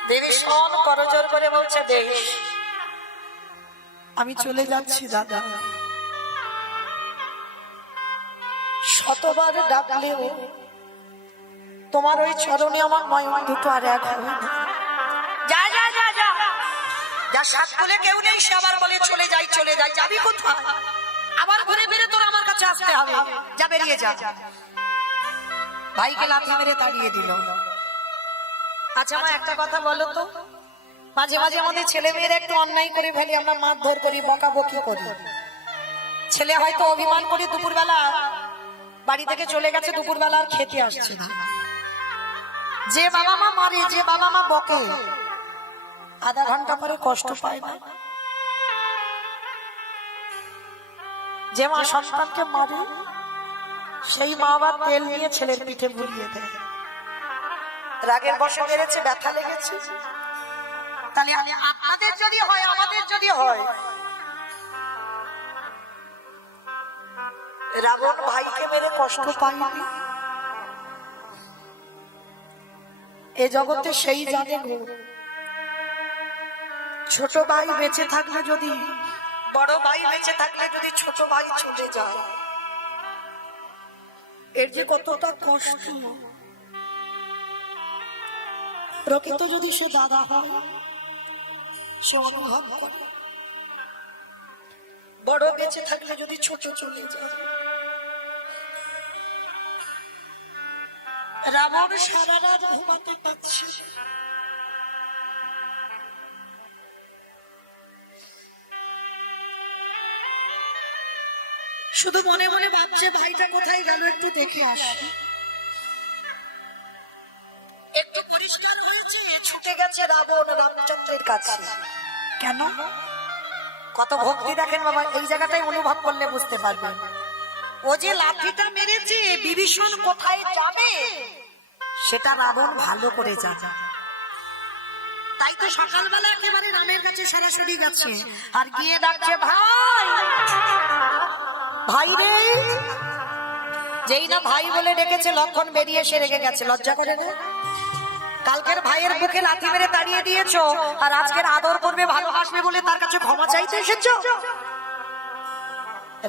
দেবী শোন করজোর করে বলছে, দেশ আমি চলে যাচ্ছি দাদা, শতবার ডাকলেও তোমার ওই চরণে আমার নয়ন দুটো আর এক হবে না। যা যা যা যা যা, সাত বলে কেউ নেই, সে আবার বলে চলে যাই চলে যাই, যাবি কোথায়? আবার ঘুরে ফিরে তোর আমার কাছে আসতে হবে, যা বেরিয়ে যা। ভাইকে লাথি মেরে তাড়িয়ে দিল। আচ্ছা মা একটা কথা বলো তো, মাঝে মাঝে আমাদের ছেলে মেয়েরা একটু অন্যায় করে ফেলি, আমরা মারধর করি, বকাবকি করি। ছেলে হয়তো অভিমান করে দুপুরবেলা বাড়ি থেকে চলে গেছে, দুপুরবেলা আর খেতে আসছে না। যে বাবা মা মারে, যে বাবা মা বকে, আধা ঘন্টা পরে কষ্ট পায় না? যে মা সন্তানকে মারে, সেই মা আবার তেল নিয়ে ছেলের পিঠে বুলিয়ে দেয়। রাগের বশে মেরেছে, ব্যথা লেগেছে। তাহলে আপনাদের যদি হয়, আমাদের যদি হয়, রাবণ ভাইকে মেরে কষ্ট পায়নি, এ জগতে সেই জানে গো। ছোট ভাই বেঁচে থাকলে যদি, বড় ভাই বেঁচে থাকলে যদি ছোট ভাই ছুটে যায়, এর যে কতটা কষ্ট। প্রকৃত যদি সে দাদা হয়, সে অনুভব করে। বড় বেঁচে থাকলে যদি ছোট চলে যায়। রাবণ সারা রাত ঘুমাতে পারছে, শুধু মনে মনে ভাবছে ভাইটা কোথায় গেল, একটু দেখে আসি। একটু পরিষ্কার হয়েছে, ছুটে গেছে রাবণ রামচন্দ্রের কাছে। কেন? কত ভক্তি দেখেন বাবা, এই জায়গাটাই অনুভব করলে বুঝতে পারবেন। ও যে লাঠিটা মেরেছে, বিভীষণ কোথায় যাবে সেটা রাবণ ভালো করে জানে। তাই তো সকালবেলা একেবারে রামের কাছে সরাসরি গেছে, আর গিয়ে ডাকছে, ভাই ভাই রে। যেই না ভাই বলে ডেকেছে, লক্ষণ বেরিয়ে এসে রেগে গেছে। লজ্জা করে না? কালকের ভাইয়ের বুকে লাথি মেরে তাড়িয়ে দিয়েছো, আর আজকের আদর করবে, ভালোবাসবে বলে তার কাছে ক্ষমা চাইতে এসেছো।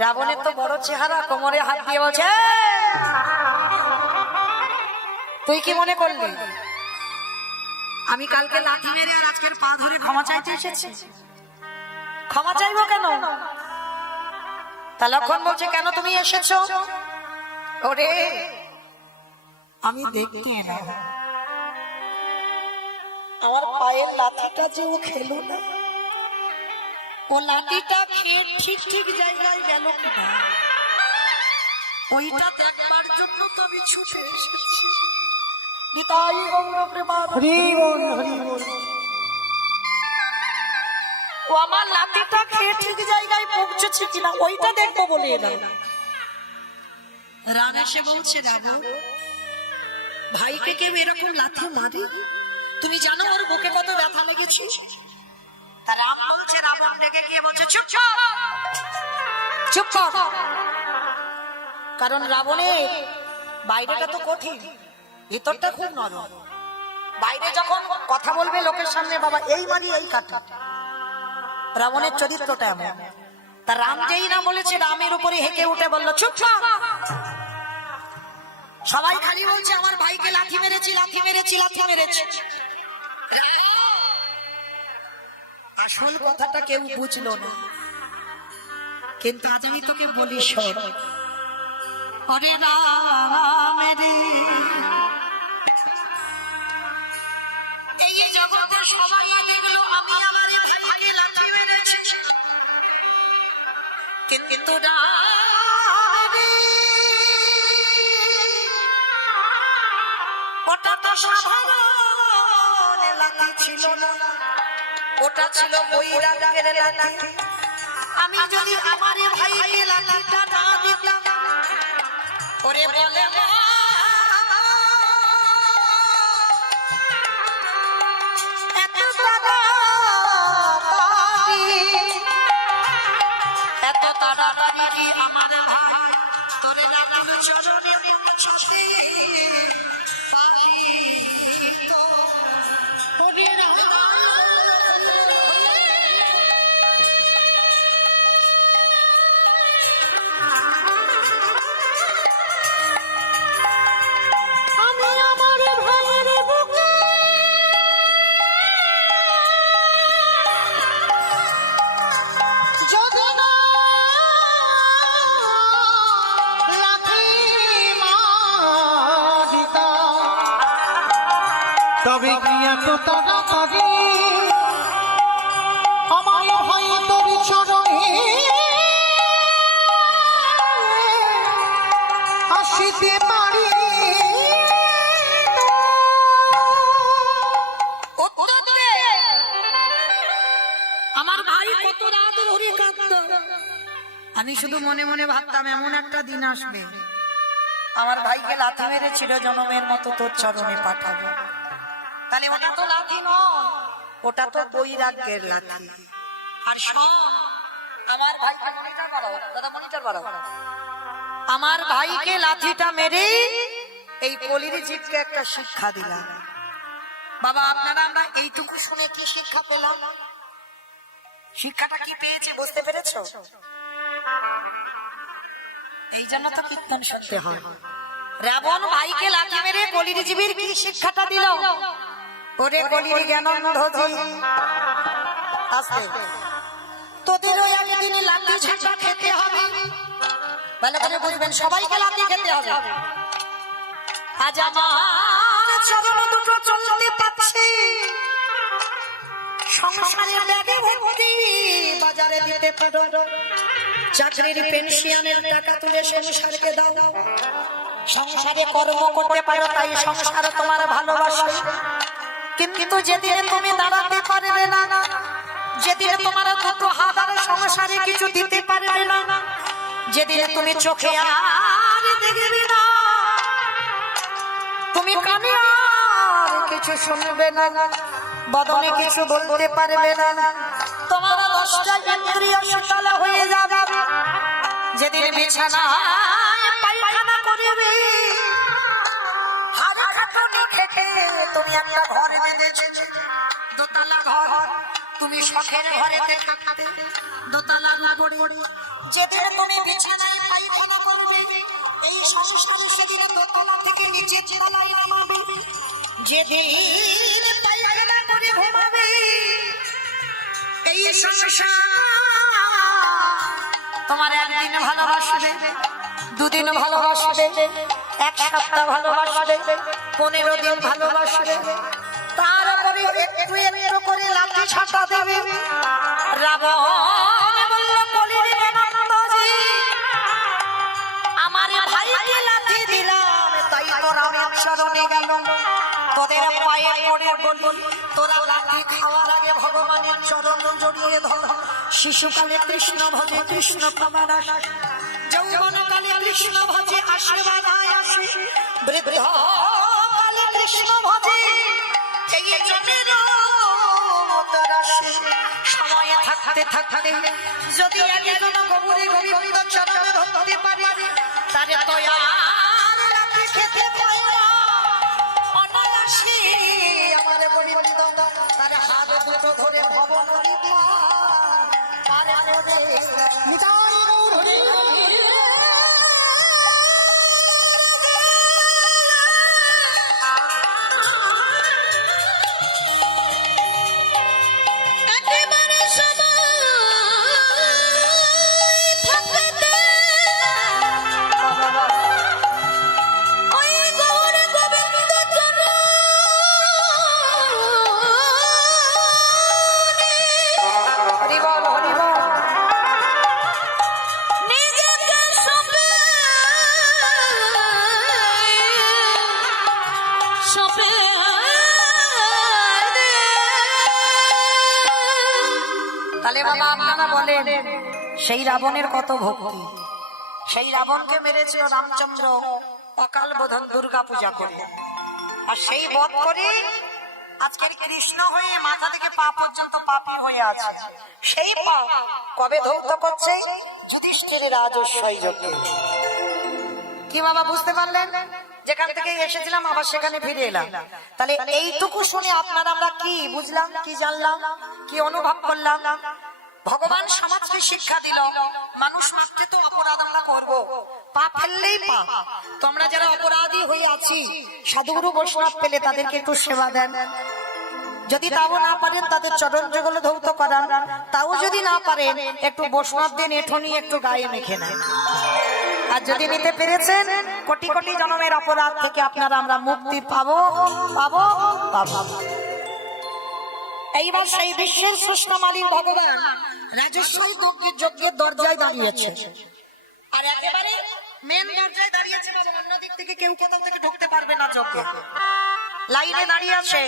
রাবণের তো বড় চেহারা, কোমরে হাত দিয়ে বলছে, তুই কি মনে করলি আমি কালকে লাথি মেরে আর আজকের পা ধরে ক্ষমা চাইতে এসেছি? ক্ষমা চাইবো কেন? তা লক্ষণ বলছে, কেন তুমি এসেছো? ওরে আমি দেখতে এলাম, আমার পায়ের লাঠিটা যে ও খেলো না, ও লাঠিটা খেয়ে ঠিক ঠিক জায়গায় গেল কিনা, ওইটা দেখবার জন্য তো আমি ছুটে এসেছি। নিতাই গৌর প্রেমানন্দ। হরি বল, হরি বল। ও আমার লাঠিটা খেয়ে ঠিক জায়গায় পৌঁছেছে কিনা ওইটা দেখবো বলে এলাম। রাম এসে বলছে, রাবণ ভাইকে কেউ এরকম লাথি মারে? তুমি জানো ওর বুকে কত ব্যথা লেগেছে? রাম বলছে, রাবণ ডেকে গিয়ে বলছে, চুপ চুপ কর। কারণ রাবণের বাইরেটা তো কঠিন, ভিতরটা খুব নরম। বাইরে যখন কথা বলবে লোকের সামনে, বাবা এই মারি এই কাটা। রাবণের চরিত্রটা এমন। তা রাম যেই না বলেছে, রামের উপরে হেঁকে উঠে বলল চুপ কর। সবাই খালি বলছে আমার ভাইকে লাথি মেরেছি, লাথি মেরেছি, লাথি মেরেছি। আসল কথাটা কেউ বুঝলো না। কিন্তু আজ আমি তোকে বলি শোন, ওরে রাম রে, এই জগতে সবাই দেখলো আমি আমার ভাইকে লাথি মেরেছি, কিন্তু রাম রে, ওটা তো সাধারণ লাথি ছিল না, ওটা ছিল বৈরাগ্যের লাথি। আমি যদি আমার ভাইকে লাঠিটা না দিতাম, ওরে বলে এত তাড়াতাড়ি কি আমার ভাই তোরে রাখিল চরণে পৌঁছতে পারিত? ওরে তবে কি এত তাড়াতাড়ি আমার ভাই তোর চরণে আসিতে পারি? আমার ভাই কত রাত ধরে কাঁদতো। আমি শুধু মনে মনে ভাবতাম এমন একটা দিন আসবে আমার ভাইকে লাথি মেরে চিরজনমের মতো তোর চরণে পাঠাবো। তাহলে ওটা তো লাথি নয়, ওটা তো বৈরাগ্যের লাথি। আর শোন, আমার ভাইকে মনিটর বাড়াও, দাদা মনিটর বাড়াও। আমার ভাইকে লাথিটা মেরে এই কলির জীবকে একটা শিক্ষা দিলাম। বাবা আপনারা আমরা এইটুকু শুনে কি শিক্ষা পেলাম? শিক্ষাটা কি পেয়েছি বুঝতে পেরেছো? এই জন্য তো কীর্তন শুনতে হয়। রাবণ ভাইকে লাথি মেরে কলির জীবের কি শিক্ষাটা দিল? ওরে কলির জ্ঞানন্ধজি, আসবে তোদেরও একদিন লাঠি ঝাঁটা খেতে হবে। ভালো করে বুঝবেন, সবাইকে লাঠি খেতে হবে। আজ আমার চরণ দুটো চলতে পারছে, সংসারে ব্যাগে ভর্তি, বাজারে দিতে পারো, চাকরির পেনশনের টাকা তুলে সংসারকে দাও, সংসারে কর্ম করতে পারো, তাই সংসার তোমার ভালোবাসে। কিন্তু যেদিনে তুমি দাঁড়াতে পারবে না, যেদিনে তোমার দুটো হাত আর সংসারে কিছু দিতে পারবে না, যেদিনে তুমি চোখে আর দেখবে না, তুমি কানে আর কিছু শুনবে না, বদনে কিছু বলতে পারবে না, তোমার 10টা ইন্দ্রিয় শীতল হয়ে যাবে। যেদিন বিছানায় পায়খানা করবে, হাড় খাটুনি খেটে তুমি একটা ঘরে বেঁধেছো, দোতলা ঘর, তুমি শখের ঘরেতে থাকতে দোতলার উপরে। যেদিন তুমি বিছানায় পায়খানা করবে, এই সংসারে সেদিন দোতলা থেকে নিচে তলায় নামাবে। যেদিন পায়খানা করে ঘুমাবে, এই সংসার তোমার একদিন ভালোবাসবে, দুদিন ভালোবাসবে, এক সপ্তাহ ভালোবাসবে, 15 দিন ভালোবাসবে, তারপরে একটু একটু করে লাঠি ছাটা দেবে। রাবণ বলল কলির জ্ঞানন্ধজি, আমার ভাইকে লাঠি দিলাম, তাই তো রামের চরণে গেল। তোদের পায়ে পড়ে বলি, তোরা লাঠি খাওয়ার আগে ভগবানের চরণ জড়িয়ে ধর। শিশুকালে কৃষ্ণ ভজে কৃষ্ণ পাবারাস, যৌবনকালে কৃষ্ণ ভজে আশীর্বাদ আসে, বৃদ্ধকালে কৃষ্ণ ভজে এই জনের সময়ে থাকতে থাকতে যদি একজন গৌরী গোবিন্দ চরণ ধরতে পারে, তারে তো আর লাঠি খেতে পারে না। নিতাই গৌর হরি। একেবারে সময় থাকতে ওই গৌর গোবিন্দ চরণে হরি বল হরি বল। নিজেকে সঁপে সঁপে দে। তাহলে বাবা আপনারা বলেন সেই রাবণের কত ভক্তি, সেই রাবণকে মেরেছিল রামচন্দ্র অকাল বোধন দুর্গা পূজা করে, আর সেই বধ করে আজকের কৃষ্ণ হয়ে মাথা থেকে পা পর্যন্ত পাপী হয়ে আছে। সেই পাপ কবে ধৌত করছে? যুধিষ্ঠির রাজস্বই যোগে। কি বাবা বুঝতে পারলেন? যেখান থেকে এসেছিলাম আবার সেখানে ফিরে এলাম। তাহলে এইটুকু শুনে আপনারা আমরা কি বুঝলাম, কি জানলাম, কি অনুভব করলাম? ভগবান সমাজকে শিক্ষা দিল, মানুষ মাত্রে তো অপরাধ আমরা করবো, পাপ ফেললেই পাপ। তোমরা যারা অপরাধী হয়ে আছি, সাধুগুরু বৈষ্ণব পেলে তাদেরকে একটু সেবা দেন। যদি তাও না পারেন তাদের চরণ যুগল ধৌত করান, তাও যদি না পারেন একটু বৈষ্ণব দেন, এঠো নিয়ে একটু গায়ে মেখে নেন। আর যদি নিতে পেরেছেন, কোটি কোটি জন্মের অপরাধ থেকে আপনারা আমরা মুক্তি পাবো পাবো পাবো। এইবার সেই বিশ্বের সৃষ্ট মালিক ভগবান রাজস্বই যজ্ঞের দরজায় দাঁড়িয়েছে, আর একেবারে মেন দরজায় দাঁড়িয়েছে। অন্য দিক থেকে কেউ কোথাও থেকে ঢুকতে পারবে না যজ্ঞে। লাইনে দাঁড়িয়ে আছে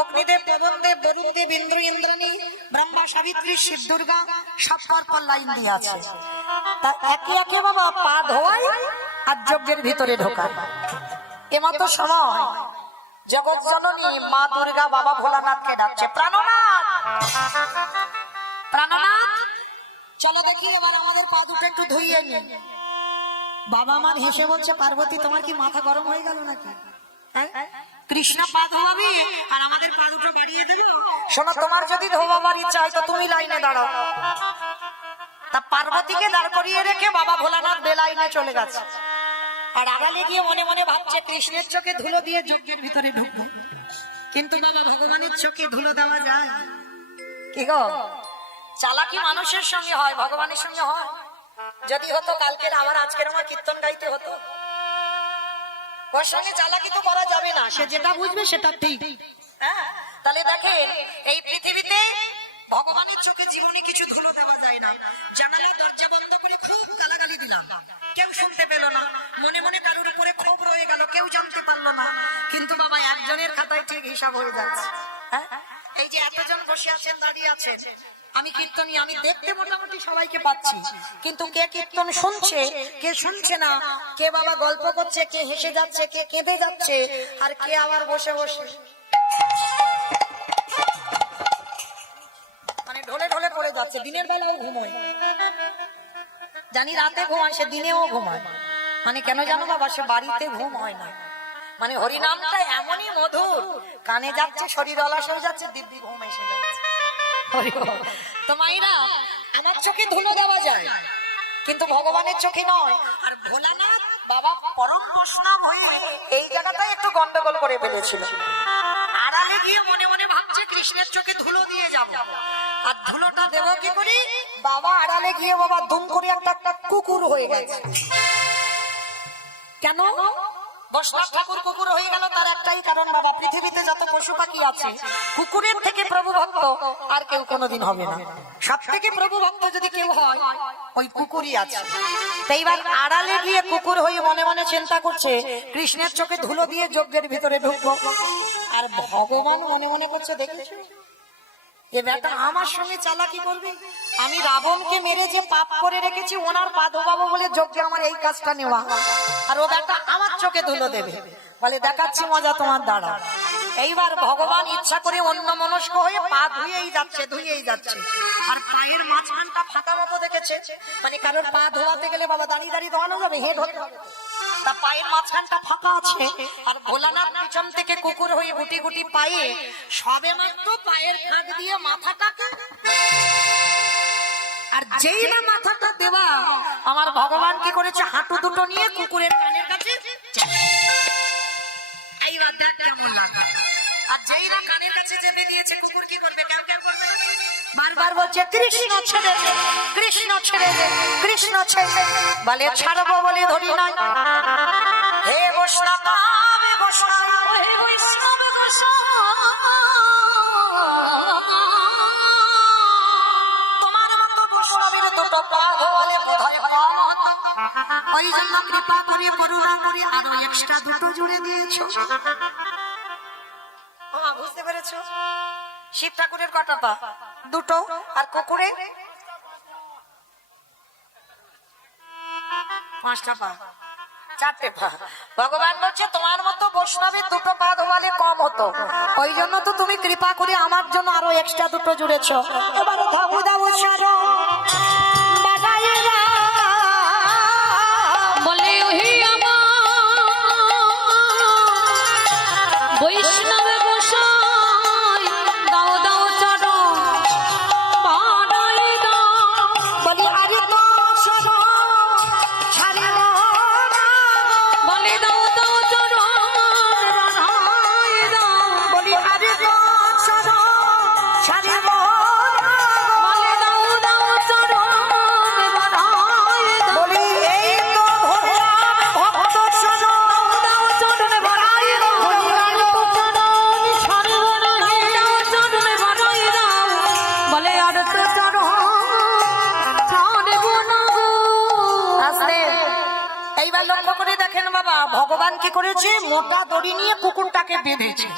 অগ্নিদেব, পবনদেব, বরুণদেব, ইন্দ্র, ইন্দ্রাণী, ব্রহ্মা, সাবিত্রী, শিব, দুর্গা, সব পর লাইন দিয়ে আছে। তা একে একে বাবা পা ধোয়াই আর যজ্ঞের ভিতরে ঢোকা। এমতো সময় জগৎ জননী মা দুর্গা বাবা ভোলানাথকে ডাকছে, প্রাণনাথ প্রাণনাথ চলো দেখি এবার আমাদের পা দুটো একটু ধুইয়ে নি। বাবা আমার হেসে বলছে, পার্বতী তোমার কি মাথা গরম হয়ে গেল নাকি? কৃষ্ণ পা ধোয়াবে আর আমাদের পা দুটো বাড়িয়ে দেবে? শোনো, তোমার যদি ধোয়াবার ইচ্ছা হয় তো তুমি লাইনে দাঁড়াও। তা পার্বতীকে দাঁড় করিয়ে রেখে বাবা ভোলানাথ বেলাইনে চলে গেছে, আর আড়ালে গিয়ে মনে মনে ভাবছে কৃষ্ণের চোখে ধুলো দিয়ে যজ্ঞের ভিতরে ঢুকবো। কিন্তু বাবা ভগবানের চোখে ধুলো দেওয়া যায় কি গো? চালাকি মানুষের সঙ্গে হয়, ভগবানের সঙ্গে হয়? যদি হতো কালকের আবার আজকের আমার কীর্তন গাইতে হতো। ওর সঙ্গে চালাকি তো করা যাবে না, সে যেটা বুঝবে সেটা ঠিক। হ্যাঁ, তাহলে দেখেন এই পৃথিবীতে ভগবানের চোখে জীবনে কিছু ধুলো দেওয়া যায় না। জানালায় দরজা বন্ধ করে খুব গালাগালি দিলাম, কেউ শুনতে পেল না। মনে মনে কারোর উপরে ক্ষোভ রয়ে গেল, কেউ জানতে পারলো না। কিন্তু বাবা একজনের খাতায় ঠিক হিসাব হয়ে যাচ্ছে। হ্যাঁ, এই যে এতজন বসে আছেন, দাঁড়িয়ে আছেন, আমি কীর্তনী, আমি দেখতে মোটামুটি সবাইকে পাচ্ছি, কিন্তু কে কীর্তন শুনছে, কে শুনছে না, কে বাবা গল্প করছে, কে হেসে যাচ্ছে, কে কেঁদে যাচ্ছে, আর কে আবার বসে বসে মানে ঢলে ঢলে পড়ে যাচ্ছে। দিনের বেলাও ঘুমোয়, জানি রাতে ঘুমায়, সে দিনেও ঘুমায়। মানে কেন জানো বাবা? সে বাড়িতে ঘুম হয় না। মানে হরিনামটা এমনই মধুর, কানে যাচ্ছে, শরীর অলস হয়ে যাচ্ছে, দিব্যি ঘুম এসে যাচ্ছে। তো মাইরা, আমার চোখে ধুলো দেওয়া যায় কিন্তু ভগবানের চোখে নয়। আর ভোলানাথ বাবা পরম বৈষ্ণব হয়ে এই জায়গাটাই একটু গন্ডগোল করে ফেলেছিল। আড়ালে গিয়ে মনে মনে ভাবছে কৃষ্ণের চোখে ধুলো দিয়ে যাব, আর ধুলোটা দেবো কি করি? বাবা আড়ালে গিয়ে বাবা দুম করে একটা কুকুর হয়ে গেছে। কেন বৈষ্ণব ঠাকুর কুকুর হয়ে গেল? তার একটাই কারণ বাবা, পৃথিবীতে যত পশু পাখি আছে কুকুরের থেকে প্রভু ভক্ত আর কেউ কোনোদিন হবে না। সব থেকে প্রভু ভক্ত যদি কেউ হয় ওই কুকুরই আছে। এইবার আড়ালে গিয়ে কুকুর হয়ে মনে মনে চিন্তা করছে কৃষ্ণের চোখে ধুলো দিয়ে যজ্ঞের ভিতরে ঢুকবো, আর ভগবান মনে মনে করছে দেখেছো এ বেটা আমার সঙ্গে চালাকি করবে। আমি রাবণকে মেরে যে পাপ করে রেখেছি, ওনার পা ধোবাবো বলে যজ্ঞে আমার এই কাজটা নেওয়া, আর ও বেটা আমার চোখে ধুলো দেবে। বলে দেখাচ্ছি মজা তোমার দ্বারা। এইবার ভগবান ইচ্ছা করে অন্য মনস্ক হয়ে পা ধুয়েই যাচ্ছে, ধুয়েই যাচ্ছে, আর পায়ের মাঝখানটা ফাঁকা মতো দেখেছে। মানে কারোর পা ধোয়াতে গেলে বাবা দাঁড়িয়ে দাঁড়িয়ে ধোয়ানো যাবে, হেড হতে হবে, তা পায়ের মাঝখানটা ফাঁকা আছে। আর ভোলানাথ পিছন থেকে কুকুর হয়ে গুটি গুটি পায়ে সবে মাত্র পায়ের ফাঁক দিয়ে মাথাটাকে আর যেই না মাথাটা দেওয়া, আমার ভগবান কি করেছে, হাঁটু দুটো নিয়ে কুকুরের কানের কাছে, এইবার দেখ কেমন লাগে। আর যেই না কানের কাছে চেপে দিয়েছে, কুকুর কি করবে, কেউ কেউ করবে, বারবার বলছে কৃষ্ণ ছেড়ে দে, কৃষ্ণ ছেড়ে দে, কৃষ্ণ ছেড়ে দে। বলে ছাড়বো বলে ধরি নাই। হে বৈষ্ণব, হে বৈষ্ণব, হে বৈষ্ণব গোসাই, তোমার মতো বৈষ্ণবের দুটো পা ধোয়ালে বোধহয় কম হতো। ওই জন্য কৃপা করে করুণা করে আরো এক্সট্রা দুটো জুড়ে দিয়েছো। বুঝতে পেরেছো? শিব ঠাকুরের কটা পা? দুটো। আর কুকুরে 5টা পা, 4টে পা। ভগবান বলছে তোমার মতো বৈষ্ণবের দুটো পা ধোয়ালে কম হতো, ওই জন্য তো তুমি কৃপা করে আমার জন্য আরো এক্সট্রা দুটো জুড়েছ। এবার ধাবু দাবু সারো বাগায়েরা বলে ওহে আমার বৈষ্ণব গোসাই, দাও দাও চরণ বাড়াই দাও। বলি আরে তো সারো ছাড়িব না। বলে দাও দাও চরণ বাড়াই দাও। বলি আরে তো সারো ছাড়িব না। বলে দাও দাও চরণ বাড়াই দাও। বলি এই তো ধরলাম ভক্ত সারো, দাও চরণ বাড়াই দাও। দাও চরণ বাড়াই দাও। বলে আর তো চরণ ছাড়ব না গো। আস্তে। এইবার লক্ষ্য করে দেখেন বাবা, ভগবান কি করেছে, মোটা দড়ি নিয়ে কুকুরটাকে বেঁধেছে।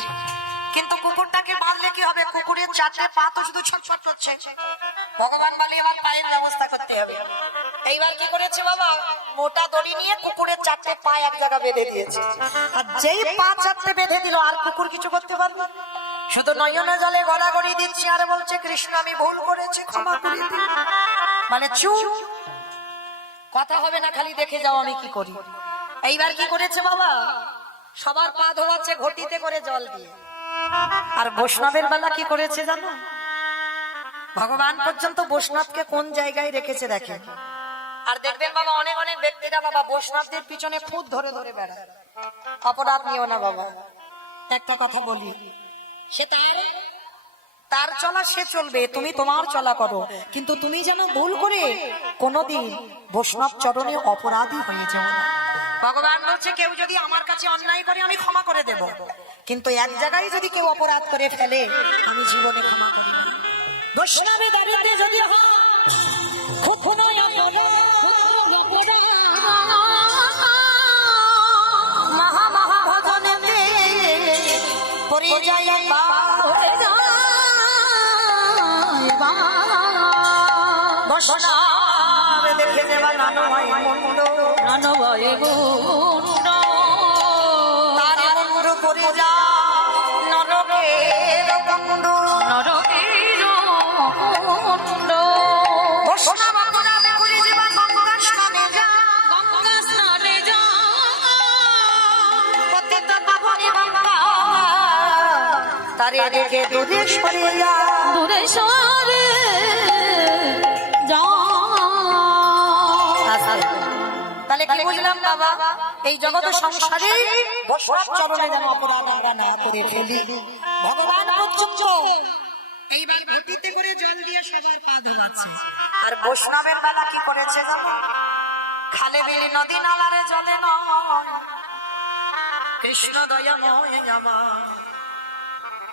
কিন্তু কুকুরটাকে বাঁধলে কি হবে, কুকুরের 4টে পা তো শুধু ছটফট করছে। ভগবান বলে এবার পায়ের ব্যবস্থা করতে হবে। এইবার কি করেছে বাবা, মোটা দড়ি নিয়ে কুকুরের 4টে পা এক জায়গা বেঁধে দিয়েছে। আর যেই পা 4টে বেঁধে দিল, আর কুকুর কিছু করতে পারবে না। শুধু নয়নে জলে গড়াগড়ি দিচ্ছে আর বলছে কৃষ্ণ আমি ভুল করেছি, ক্ষমা করে দিন। মানে চুপ, কথা হবে না, খালি দেখে যাও আমি কি করি। এইবার কি করেছে বাবা, সবার পা ধোয়াচ্ছে ঘটিতে করে জল দিয়ে। আর বৈষ্ণবের বেলা কি করেছে জানো, ভগবান পর্যন্ত বৈষ্ণবকে কোন জায়গায় রেখেছে দেখে। আর দেখবেন বাবা, অনেক অনেক ব্যক্তিরা বাবা বৈষ্ণবদের পিছনে খুদ ধরে ধরে বেড়ায়। অপরাধ নিও না বাবা, একটা কথা বলি, সে তার চলা সে চলবে, তুমি তোমার চলা করো, কিন্তু তুমি যেন ভুল করে কোনোদিন বৈষ্ণব চরণে অপরাধী হয়ে যাও না। ভগবান বলছে কেউ যদি আমার কাছে অন্যায় করে আমি ক্ষমা করে দেব, কিন্তু এক জায়গায় যদি কেউ অপরাধ করে ফেলে আমি জীবনে ক্ষমা করি না। বৈষ্ণবে দাঁড়িয়ে যদি হয় কখনো মহা মহা ভজনেতে পড়ে যায় বৈষ্ণব দেখে দেবা নানো ভাই মুন্ড, নানো ভাই মুন্ড, তার মুন্ড পড়ে যা নরকের কুণ্ড, নরকের কুণ্ড। বৈষ্ণব অপরাধে করে দেবা গঙ্গা স্নানে যা, গঙ্গা স্নানে যা, পতিত পাবনে গঙ্গা, তারে দেখে দূরে সরে যা, দূরে সরে যা। তাহলে কি বুঝলাম বাবা, এই জগৎ সংসারে বৈষ্ণব চরণে যেন অপরাধ আমরা না করে ফেলি। ভগবান পর্যন্ত এইবার বাটিতে করে জল দিয়ে সবার পা ধোয়াচ্ছে। আর বৈষ্ণবের বেলা কি করেছে জানো, খালে বিলি নদী নালারে জলে নয়, কৃষ্ণ দয়াময় আমার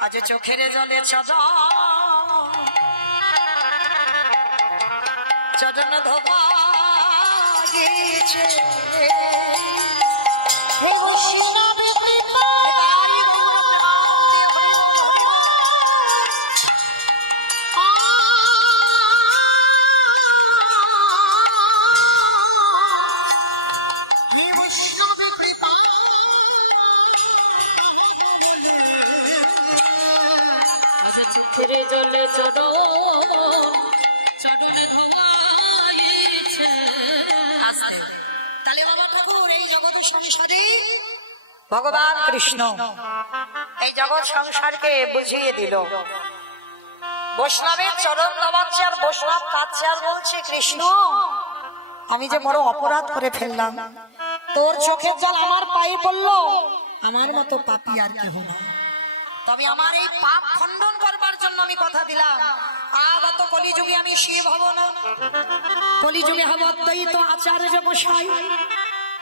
আজ চোখের জলে চরণ ধোবা গেছে। হে বৈষ্ণব কৃপা, হে বৈষ্ণব কৃপা, আজ চোখের জলে চরণ চরণে ধোয়াইছে। তাহলে বাবা ঠাকুর এই জগৎ সংসারে ভগবান কৃষ্ণ এই জগৎ সংসারকে বুঝিয়ে দিল। বৈষ্ণবের চরণ নামাচ্ছে আর বৈষ্ণব কাঁদছে আর বলছে, কৃষ্ণ আমি যে বড় অপরাধ করে ফেললাম, তোর চোখের জল আমার পায়ে পড়লো, আমার মতো পাপী আর কেহ না। তবে আমার এই পাপ খণ্ডন করবার জন্য আমি কথা দিলাম, আগত কলিযুগে আমি শিব হব না, কলিযুগে হব অদ্বৈত আচার্য গোসাই।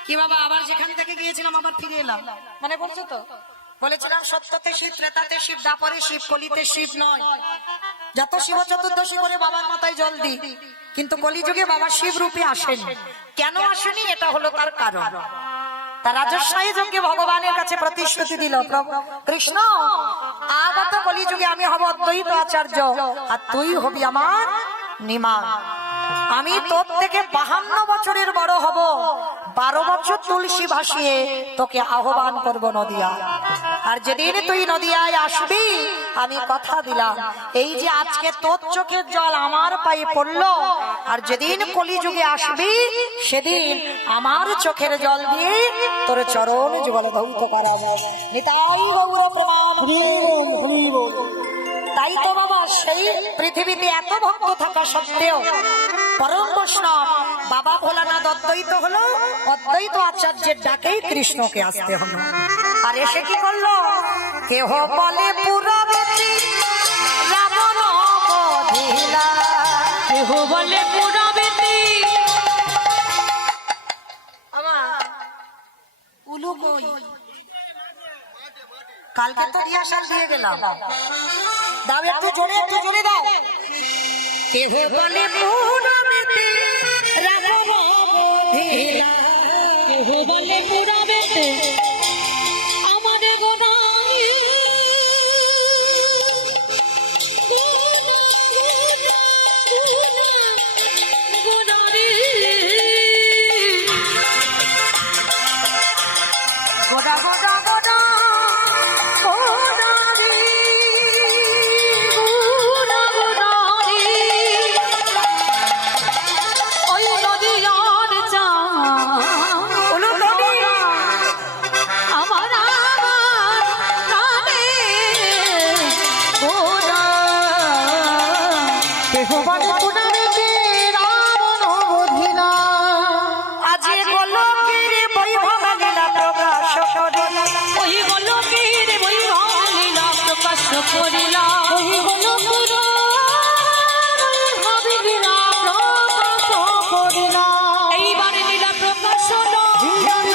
কি বাবা, আবার যেখান থেকে গিয়েছিলাম আবার ফিরে এলাম, মানে বলছো তো? বলেছিলাম সত্যতে শিব, ত্রেতাতে শিব, দ্বাপরে শিব, কলিতে শিব নয়। যত শিব চতুর্দশী করে বাবার মাথায় জল দিই, কিন্তু কলিযুগে বাবা শিব রূপে আসেনি। কেন আসেনি? এটা হলো তার কারণ। তার রাজস্বাহী যজ্ঞে ভগবানের কাছে প্রতিশ্রুতি দিল, কৃষ্ণ আগত কলিযুগে আমি হব অদ্বৈত আচার্য আর তুই হবি আমার নিমাই। আমি তোর থেকে 52 বছরের বড় হব, 12 বছর তুলসী ভাসিয়ে তোকে আহ্বান করব নদিয়া। আর যেদিন তুই নদিয়ায় আসবি, আমি কথা দিলাম, এই যে আজকে তোর চোখের জল আমার পায়ে পড়লো, আর যেদিন কলিযুগে আসবি সেদিন আমার চোখের জল দিয়ে তোর চরণ যুগল ধৌত করা যায়। নিতাই গৌর প্রণাম। তাই তো বাবা, সেই পৃথিবীতে এত ভক্ত থাকা সত্ত্বেও পরম বৈষ্ণব বাবা ভোলানাথ অদ্বৈত হলো, অদ্বৈত আচার্যের ডাকেই কৃষ্ণকে আসতে হলো। আর এসে কি করলো? কেহ বলে পুরাবেতি রাবণ বধিলা, কেহ বলে পুরাবেতি। উলু কই? কালকে তো রিহার্সাল দিয়ে গেলাম, দাও একটু জোরে, একটু জোরে দাও। কেহ বলে পুরাবেতি রাবণ বধিলা, কেহ বলে পুরাবেতি আমার গোনাই, গোনারি গোদা গোদা গোদা গোদারি, গোনা গোনারি। ওই নদিয়ার চা উলু নদী আমার প্রাণে গোনা। কেহ বলে পুরাবেতি রাবণ বধিলা, আজি গোলকের বৈভব লীলা প্রকাশ করিলা, ওই গোলকের বৈভব লীলা প্রকাশ করিলা, ওই গোলকের বৈভব লীলা প্রকাশ করিলা। এইবারে লীলা প্রকাশ হলো,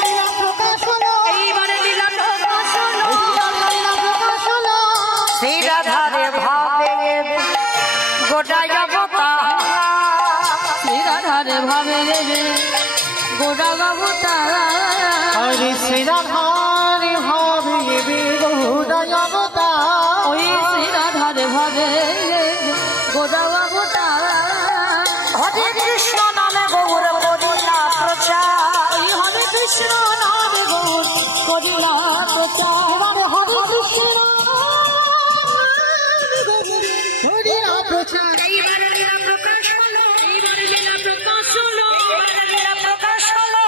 লীলা প্রকাশ হলো, এইবারে লীলা প্রকাশ হলো। লীলা প্রকাশ হলো। শ্রী রাধারে ভাবে গোটায় অবতার, শ্রীরাধারে ভাবে রে গোড়া বাবুটা, হরি শ্রী রাধারে ভাবে বহুদয় অবতার। ওই শ্রীরাধারে ভাবে রে গোড়া বাবুটা, হরে কৃষ্ণ নামে গৌর করিলা প্রচার, ওই হরে কৃষ্ণ নামে গৌর করিলা প্রচার। এবারে হরে কৃষ্ণ হরিয়া প্রচার। এইবারে লীলা প্রকাশ হলো, এইবারে লীলা প্রকাশ হলো, লীলা প্রকাশ হলো,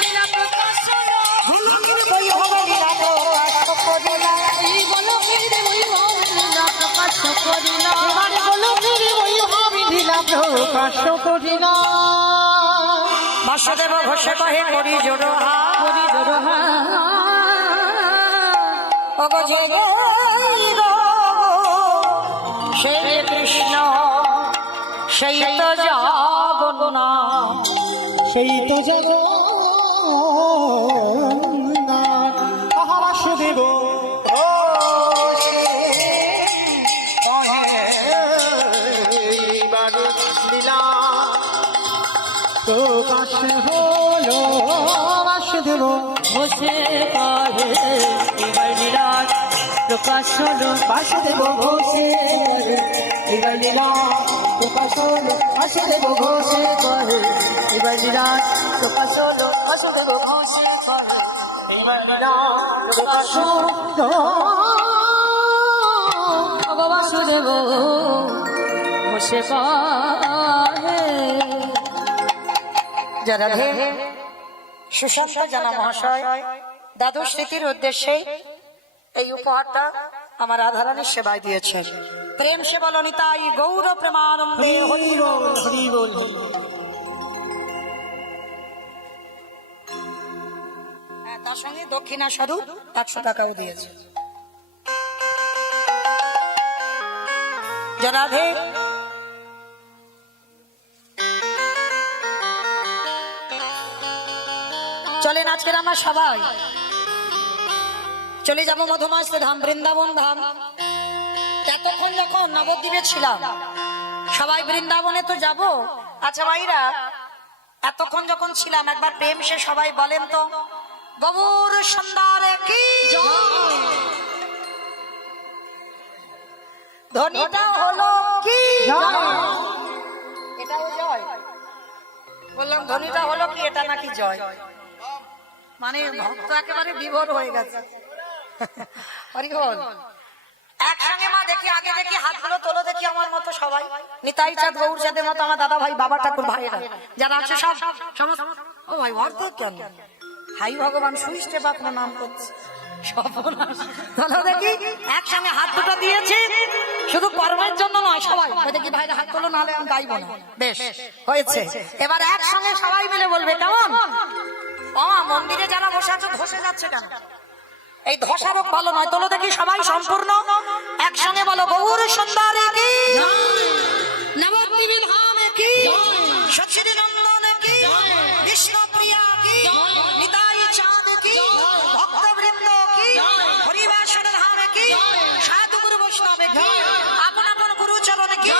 লীলা প্রকাশ হলো। গোলকের বৈভব লীলা প্রকাশ করিলা, এই গোলকের বৈভব লীলা প্রকাশ করিলা, এবারে গোলকের বৈভব লীলা প্রকাশ করিলা। বাসুদেব ঘোষে কহে করি জোড়ো করি জোড়হা। সেই কৃষ্ণ সেই তো জগন্নাথ, সেই তো জগন্নাথ বাসুদেব লীলা প্রকাশ হলো। বাসুদেব বসে কাহে এবার লীলা প্রকাশ হলো, বাসুদেব ঘোষে এবার লীলা প্রকাশ হলো। বাসুদেব ঘোষে করে এবার লীলা প্রকাশ হলো, বাসুদেব ঘোষে করে প্রকাশ হলো। বাসুদেব বসে কাহে। যারা সুশান্ত জানা মহাশয় দাদু স্মৃতির উদ্দেশ্যে এই উপহারটা আমার রাধারানীর সেবায় দিয়েছেন। প্রেম সে বলো নিতাই গৌর প্রেমানন্দে হরি বল হরি বল। তার সঙ্গে দক্ষিণা স্বরূপ 500 টাকাও দিয়েছে। জনাধে চলেন আজকের আমরা সবাই চলে যাব মধুমাস ধাম, বৃন্দাবন ধাম। এতক্ষণ যখন নবদ্বীপে ছিলাম সবাই বৃন্দাবনে তো যাব। আচ্ছা ভাইরা, এতক্ষণ যখন ছিলাম একবার প্রেম সে সবাই বলেন তো গৌর সুন্দরে কি ধ্বনিটা হলো কি? এটাও জয় বললাম, ধ্বনিটা হলো কি? এটা নাকি জয়? মানে ভক্ত একেবারে বিভোর হয়ে গেছে। হরি বল। একসঙ্গে মা দেখি, আগে দেখি হাতগুলো তোলো দেখি আমার মতো সবাই। নিতাই চাঁদ গৌর চাঁদের মতো আমার দাদা ভাই, বাবা ঠাকুর ভাইরা যারা আছে সব সমস্ত। ও ভাই অর্ধেক কেন? হাই ভগবান সুইস্টে আপনার নাম করছে চলো দেখি একসঙ্গে হাত দুটো দিয়েছি, শুধু কর্মের জন্য নয় সবাই। দেখি ভাইরা হাত তোলো, নাহলে আমি গাইবো না। বেশ হয়েছে, এবার একসঙ্গে সবাই মিলে বলবে কেমন? মন্দিরে যারা বসে আছে ধসে যাচ্ছে কেন? এই ধসারোগ ভালো নয়। তোলো দেখি সবাই সম্পূর্ণ একসঙ্গে বলো গৌর সুন্দরে কি, নবদ্বীপ ধামে কি, সচির নন্দনে কি, বিষ্ণু প্রিয়া কি, নিতাই চাঁদ কি, ভক্তবৃন্দ কি, হরিবাসর ধামে কি, সাধু গুরু বৈষ্ণবে কি, আপন আপন গুরুচরণ কি,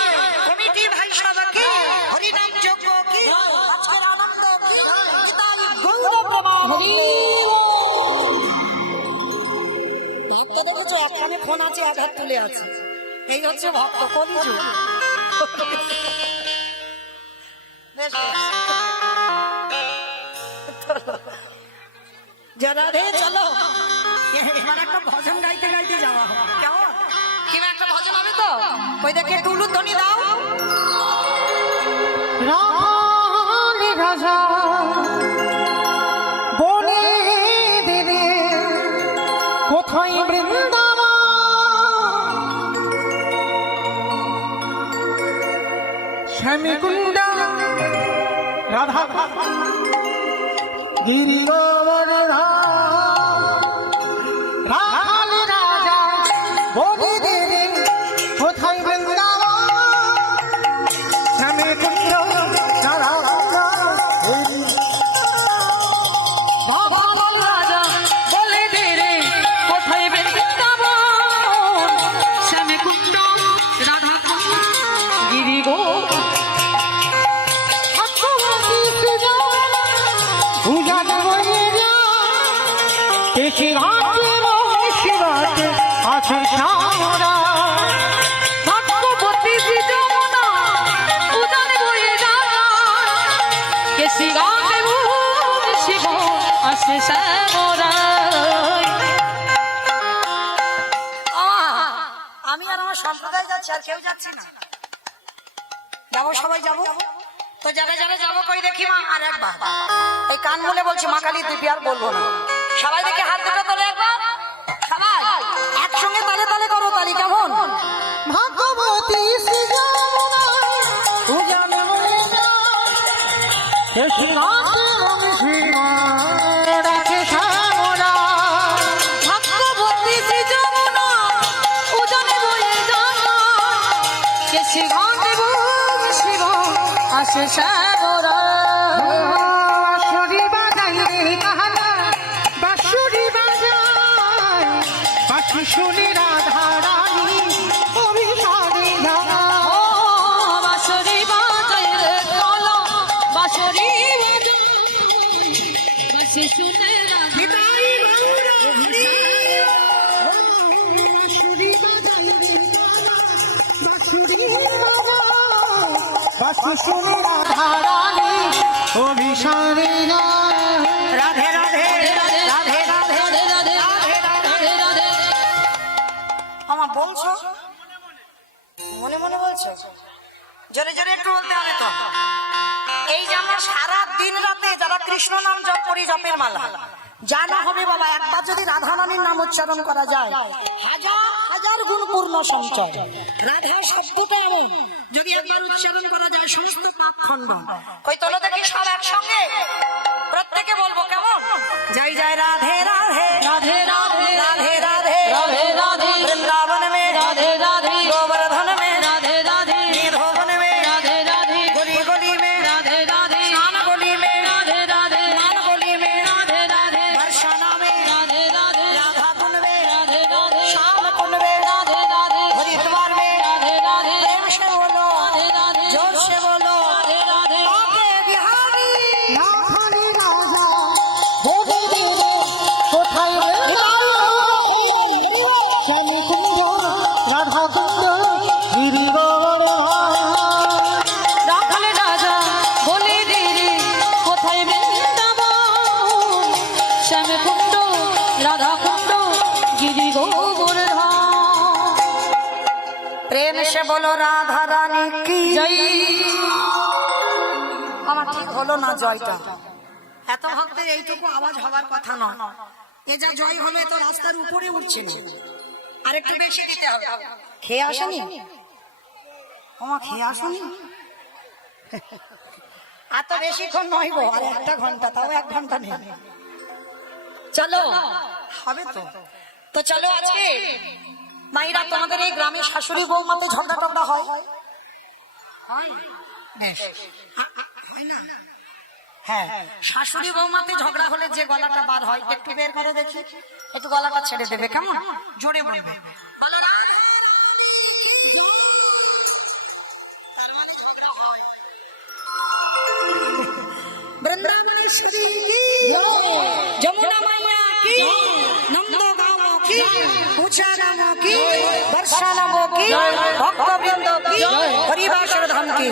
কমিটি ভাই সভা কি, হরিনাম যজ্ঞ কি, আজকের আনন্দ কি, নিতাই গৌর প্রভু। ভক্ত দেখেছো একখানে ফোন আছে, এক হাত তুলে আছে। এই হচ্ছে ভক্ত কলিযুগ। যারা রে চলো এবার একটা ভজন গাইতে গাইতে যাওয়া হবে। কেমন কিংবা একটা ভজন হবে তো? ওই দেখে তুলুর ধ্বনি দাও। রাধালি রাজা বনে দেবে কোথায় বৃন্দাবন, শ্যামকুণ্ড রাধা গিরিবর রাধালি রাজা বনে দেবে কোথায় বৃন্দাবন, শ্যামকুণ্ড রাধা রাজা বলে দে রে কোথায় বৃন্দাবন, শ্যামকুণ্ড রাধা গিরি গো উজান হয়ে যায় দেখি ঘাটে শিবাতে আছে সামরা, ভক্তপতি যমুনা উজান বয়ে যায়, কেসি গাতে ভূম শিব আসে শ্যামরায়। আমি আর আমার সম্প্রদায় যাচ্ছি, আর কেউ যাচ্ছি না। যাবো সবাই যাবো তো, যারা যারা যাবো কই দেখি মা। আর একবার এই কান মুলে বলছি মা কালী দিবি, আর বলবো না। সবাই দেখে হাত দুটো তোলে একবার, সবাই একসঙ্গে তালে তালে করো তালি। কেমন? ভাগবতী শ্রী যমুনায় উজান হয়ে যায় দেখি ঘাটে শিবাতে আছে সামরা, ভক্তপতি যমুনা উজান বয়ে যায়, কেসি গাতে ভূম শিব আসে শ্যামরায়। বাঁশুরি বাজাই রে কাহারা বাঁশুরি বাজাই, বাঁশি শুনি রাধা রানী অভিসারী ও বাঁশরি বাজায় রে কালা, বাঁশরি বাজায়, বাঁশি শুনে রাধা বাঁশি শুনি রাধা রানী অভিসারী রাধে রাধে রাধে রাধে রাধে রাধে রাধে রাধে। আমার বলছো মনে মনে বলছো, জোরে জোরে একটু বলতে হবে তো। এই যে আমরা সারা দিন রাতে যারা কৃষ্ণ নাম জপ করি, জপের মালা জানা হবে বাবা, একবার যদি রাধা রানীর নাম উচ্চারণ করা যায় হাজার হাজার গুণ পূর্ণ সঞ্চয়। রাধা শব্দটা এমন, যদি একবার উচ্চারণ করা যায় সমস্ত পাপ খণ্ড। কই তোলো দেখি সব একসঙ্গে, প্রত্যেকে বলবো কেমন? জয় জয় রাধে রাধে রাধে রাধে রাধে রাধে রাধে রাধে वृंदावन में राधे राधे गोवर्धन में राधे राधे निधोवन में राधे राधे गली गली में राधे राधे स्नान गली में राधे राधे मान गली में राधे राधे बरसाना में राधे राधे राधा कुंड में राधे राधे श्याम कुंड में राधे राधे हरिद्वार में राधे राधे प्रेम से बोलो राधे राधे जोर से बोलो राधे राधे आके बिहारी নাথানে রাজা ভোগে দিলে কোথায় শ্যামী কুঞ্জ রাধা কুঞ্জ গিরিবর রাখালে রাজা বলে দে রে কোথায় বৃন্দাবন শ্যাম কুণ্ড রাধা কুণ্ড গিরি গোবর্ধন प्रेम से बोलो राधा रानी की জয় আমার ঠিক হলো না জয়টা, এত ভক্তের এইটুকু আওয়াজ হওয়ার কথা নয়। এ যা জয় হলো এ তো রাস্তার উপরে উঠছিল, আর একটু বেশি দিতে হবে। খেয়ে আসেনি ওমা, খেয়ে আসেনি এত বেশিক্ষণ নয় গো, আর 1 ঘন্টা, তাও 1 ঘন্টা নেই। চলো হবে তো, তো চলো আজকে মাইরা তোমাদের এই গ্রামে শাশুড়ি বৌমাতে ঝগড়া টগড়া হয়? বেশ। হয় না? হ্যাঁ, শাশুড়ি বৌমাতে ঝগড়া হলে যে গলাটা বার হয় একটু বের করে দেখি, একটু গলাটা ছেড়ে দেবে কেমন, জোরে বলবে। বলো না। বৃন্দাবনেশ্বরী কি, যমুনা মাইয়া কি, নন্দ গাঁও কি, উঁচা নাম কি, বর্ষা নাম কি, ভক্তবৃন্দ কি, হরিবাসর ধাম কি।